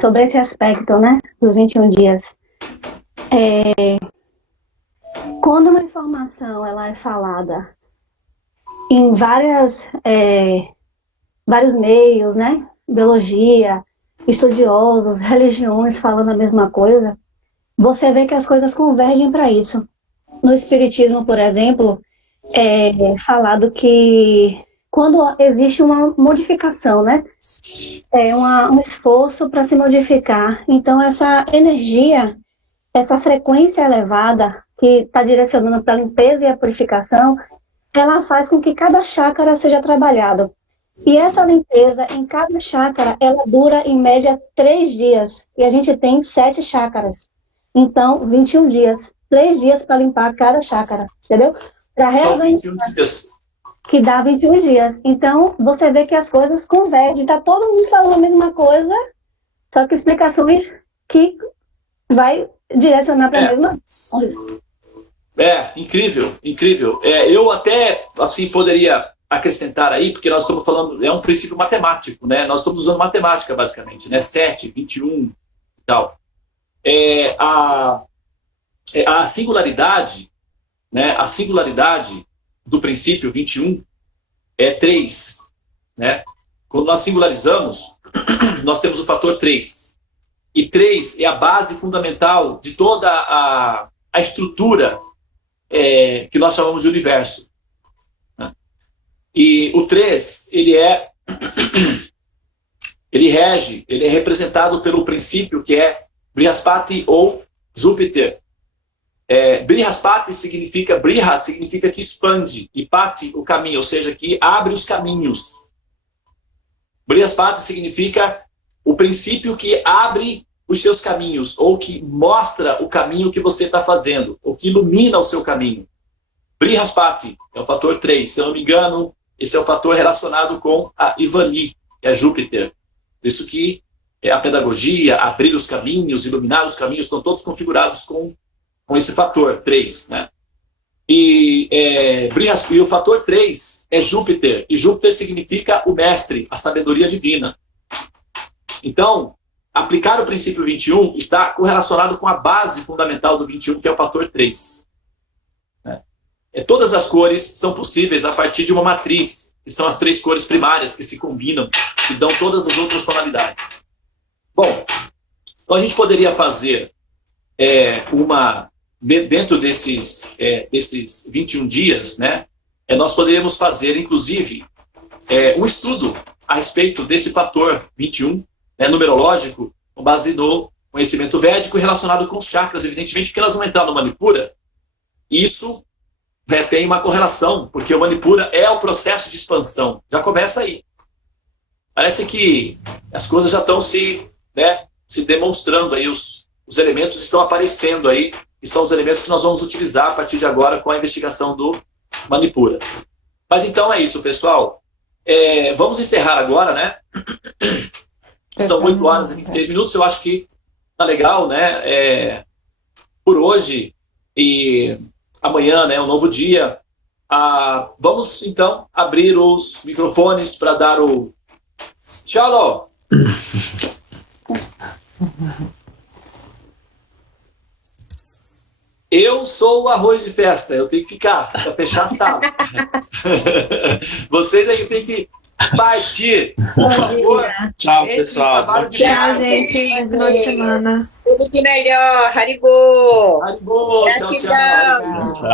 Sobre esse aspecto, né, dos 21 dias. Quando uma informação ela é falada em vários meios, né, biologia, estudiosos, religiões falando a mesma coisa, você vê que as coisas convergem para isso. No Espiritismo, por exemplo, é falado que quando existe uma modificação, né, um esforço para se modificar, então essa energia, essa frequência elevada que está direcionando para a limpeza e a purificação, ela faz com que cada chácara seja trabalhado. E essa limpeza em cada chácara, ela dura em média 3 dias. E a gente tem 7 chácaras. Então, 21 dias. 3 dias para limpar cada chácara, entendeu? São 21 dias. Que dá 21 dias. Então, você vê que as coisas convergem. Está todo mundo falando a mesma coisa, só que explicações que vai direcionar para a mesma coisa. Incrível, incrível. Eu até, assim, poderia acrescentar aí, porque nós estamos falando, é um princípio matemático, né? Nós estamos usando matemática, basicamente, né? 7, 21 e tal. A singularidade, né? A singularidade do princípio 21 é 3, né? Quando nós singularizamos, nós temos o fator 3. E 3 é a base fundamental de toda a estrutura que nós chamamos de universo. Né? E o 3, ele é representado pelo princípio que é Brihaspati ou Júpiter. Brihaspati significa que expande, e Pati, o caminho, ou seja, que abre os caminhos. Brihaspati significa o princípio que abre os seus caminhos, ou que mostra o caminho que você está fazendo, ou que ilumina o seu caminho. Brihaspati é o fator 3, se eu não me engano, esse é o fator relacionado com a Ivani, que é Júpiter. Por isso que a pedagogia, abrir os caminhos, iluminar os caminhos, estão todos configurados com esse fator 3, né? E o fator 3 é Júpiter, e Júpiter significa o mestre, a sabedoria divina. Então, aplicar o princípio 21 está correlacionado com a base fundamental do 21, que é o fator 3. Né? Todas as cores são possíveis a partir de uma matriz, que são as 3 cores primárias que se combinam e dão todas as outras tonalidades. Bom, então a gente poderia fazer dentro desses 21 dias, né, nós poderíamos fazer, inclusive, um estudo a respeito desse fator 21, numerológico, com base no conhecimento védico relacionado com os chakras, evidentemente, porque nós vamos entrar no Manipura. Isso tem uma correlação, porque o Manipura é o processo de expansão. Já começa aí. Parece que as coisas já estão se demonstrando aí, os elementos estão aparecendo aí, e são os elementos que nós vamos utilizar a partir de agora com a investigação do Manipura. Mas então é isso, pessoal. Vamos encerrar agora, né? São 8 horas e 26 minutos, eu acho que tá legal, né? Por hoje e amanhã, né? Um novo dia. Vamos, então, abrir os microfones para dar o tchau. Eu sou o arroz de festa, eu tenho que ficar, para fechar a sala. Vocês aí têm que partir, por favor. Tchau, pessoal. Tchau, gente. Boa final de semana. Tudo de melhor. Haribo. Haribo. Tchau, tchau.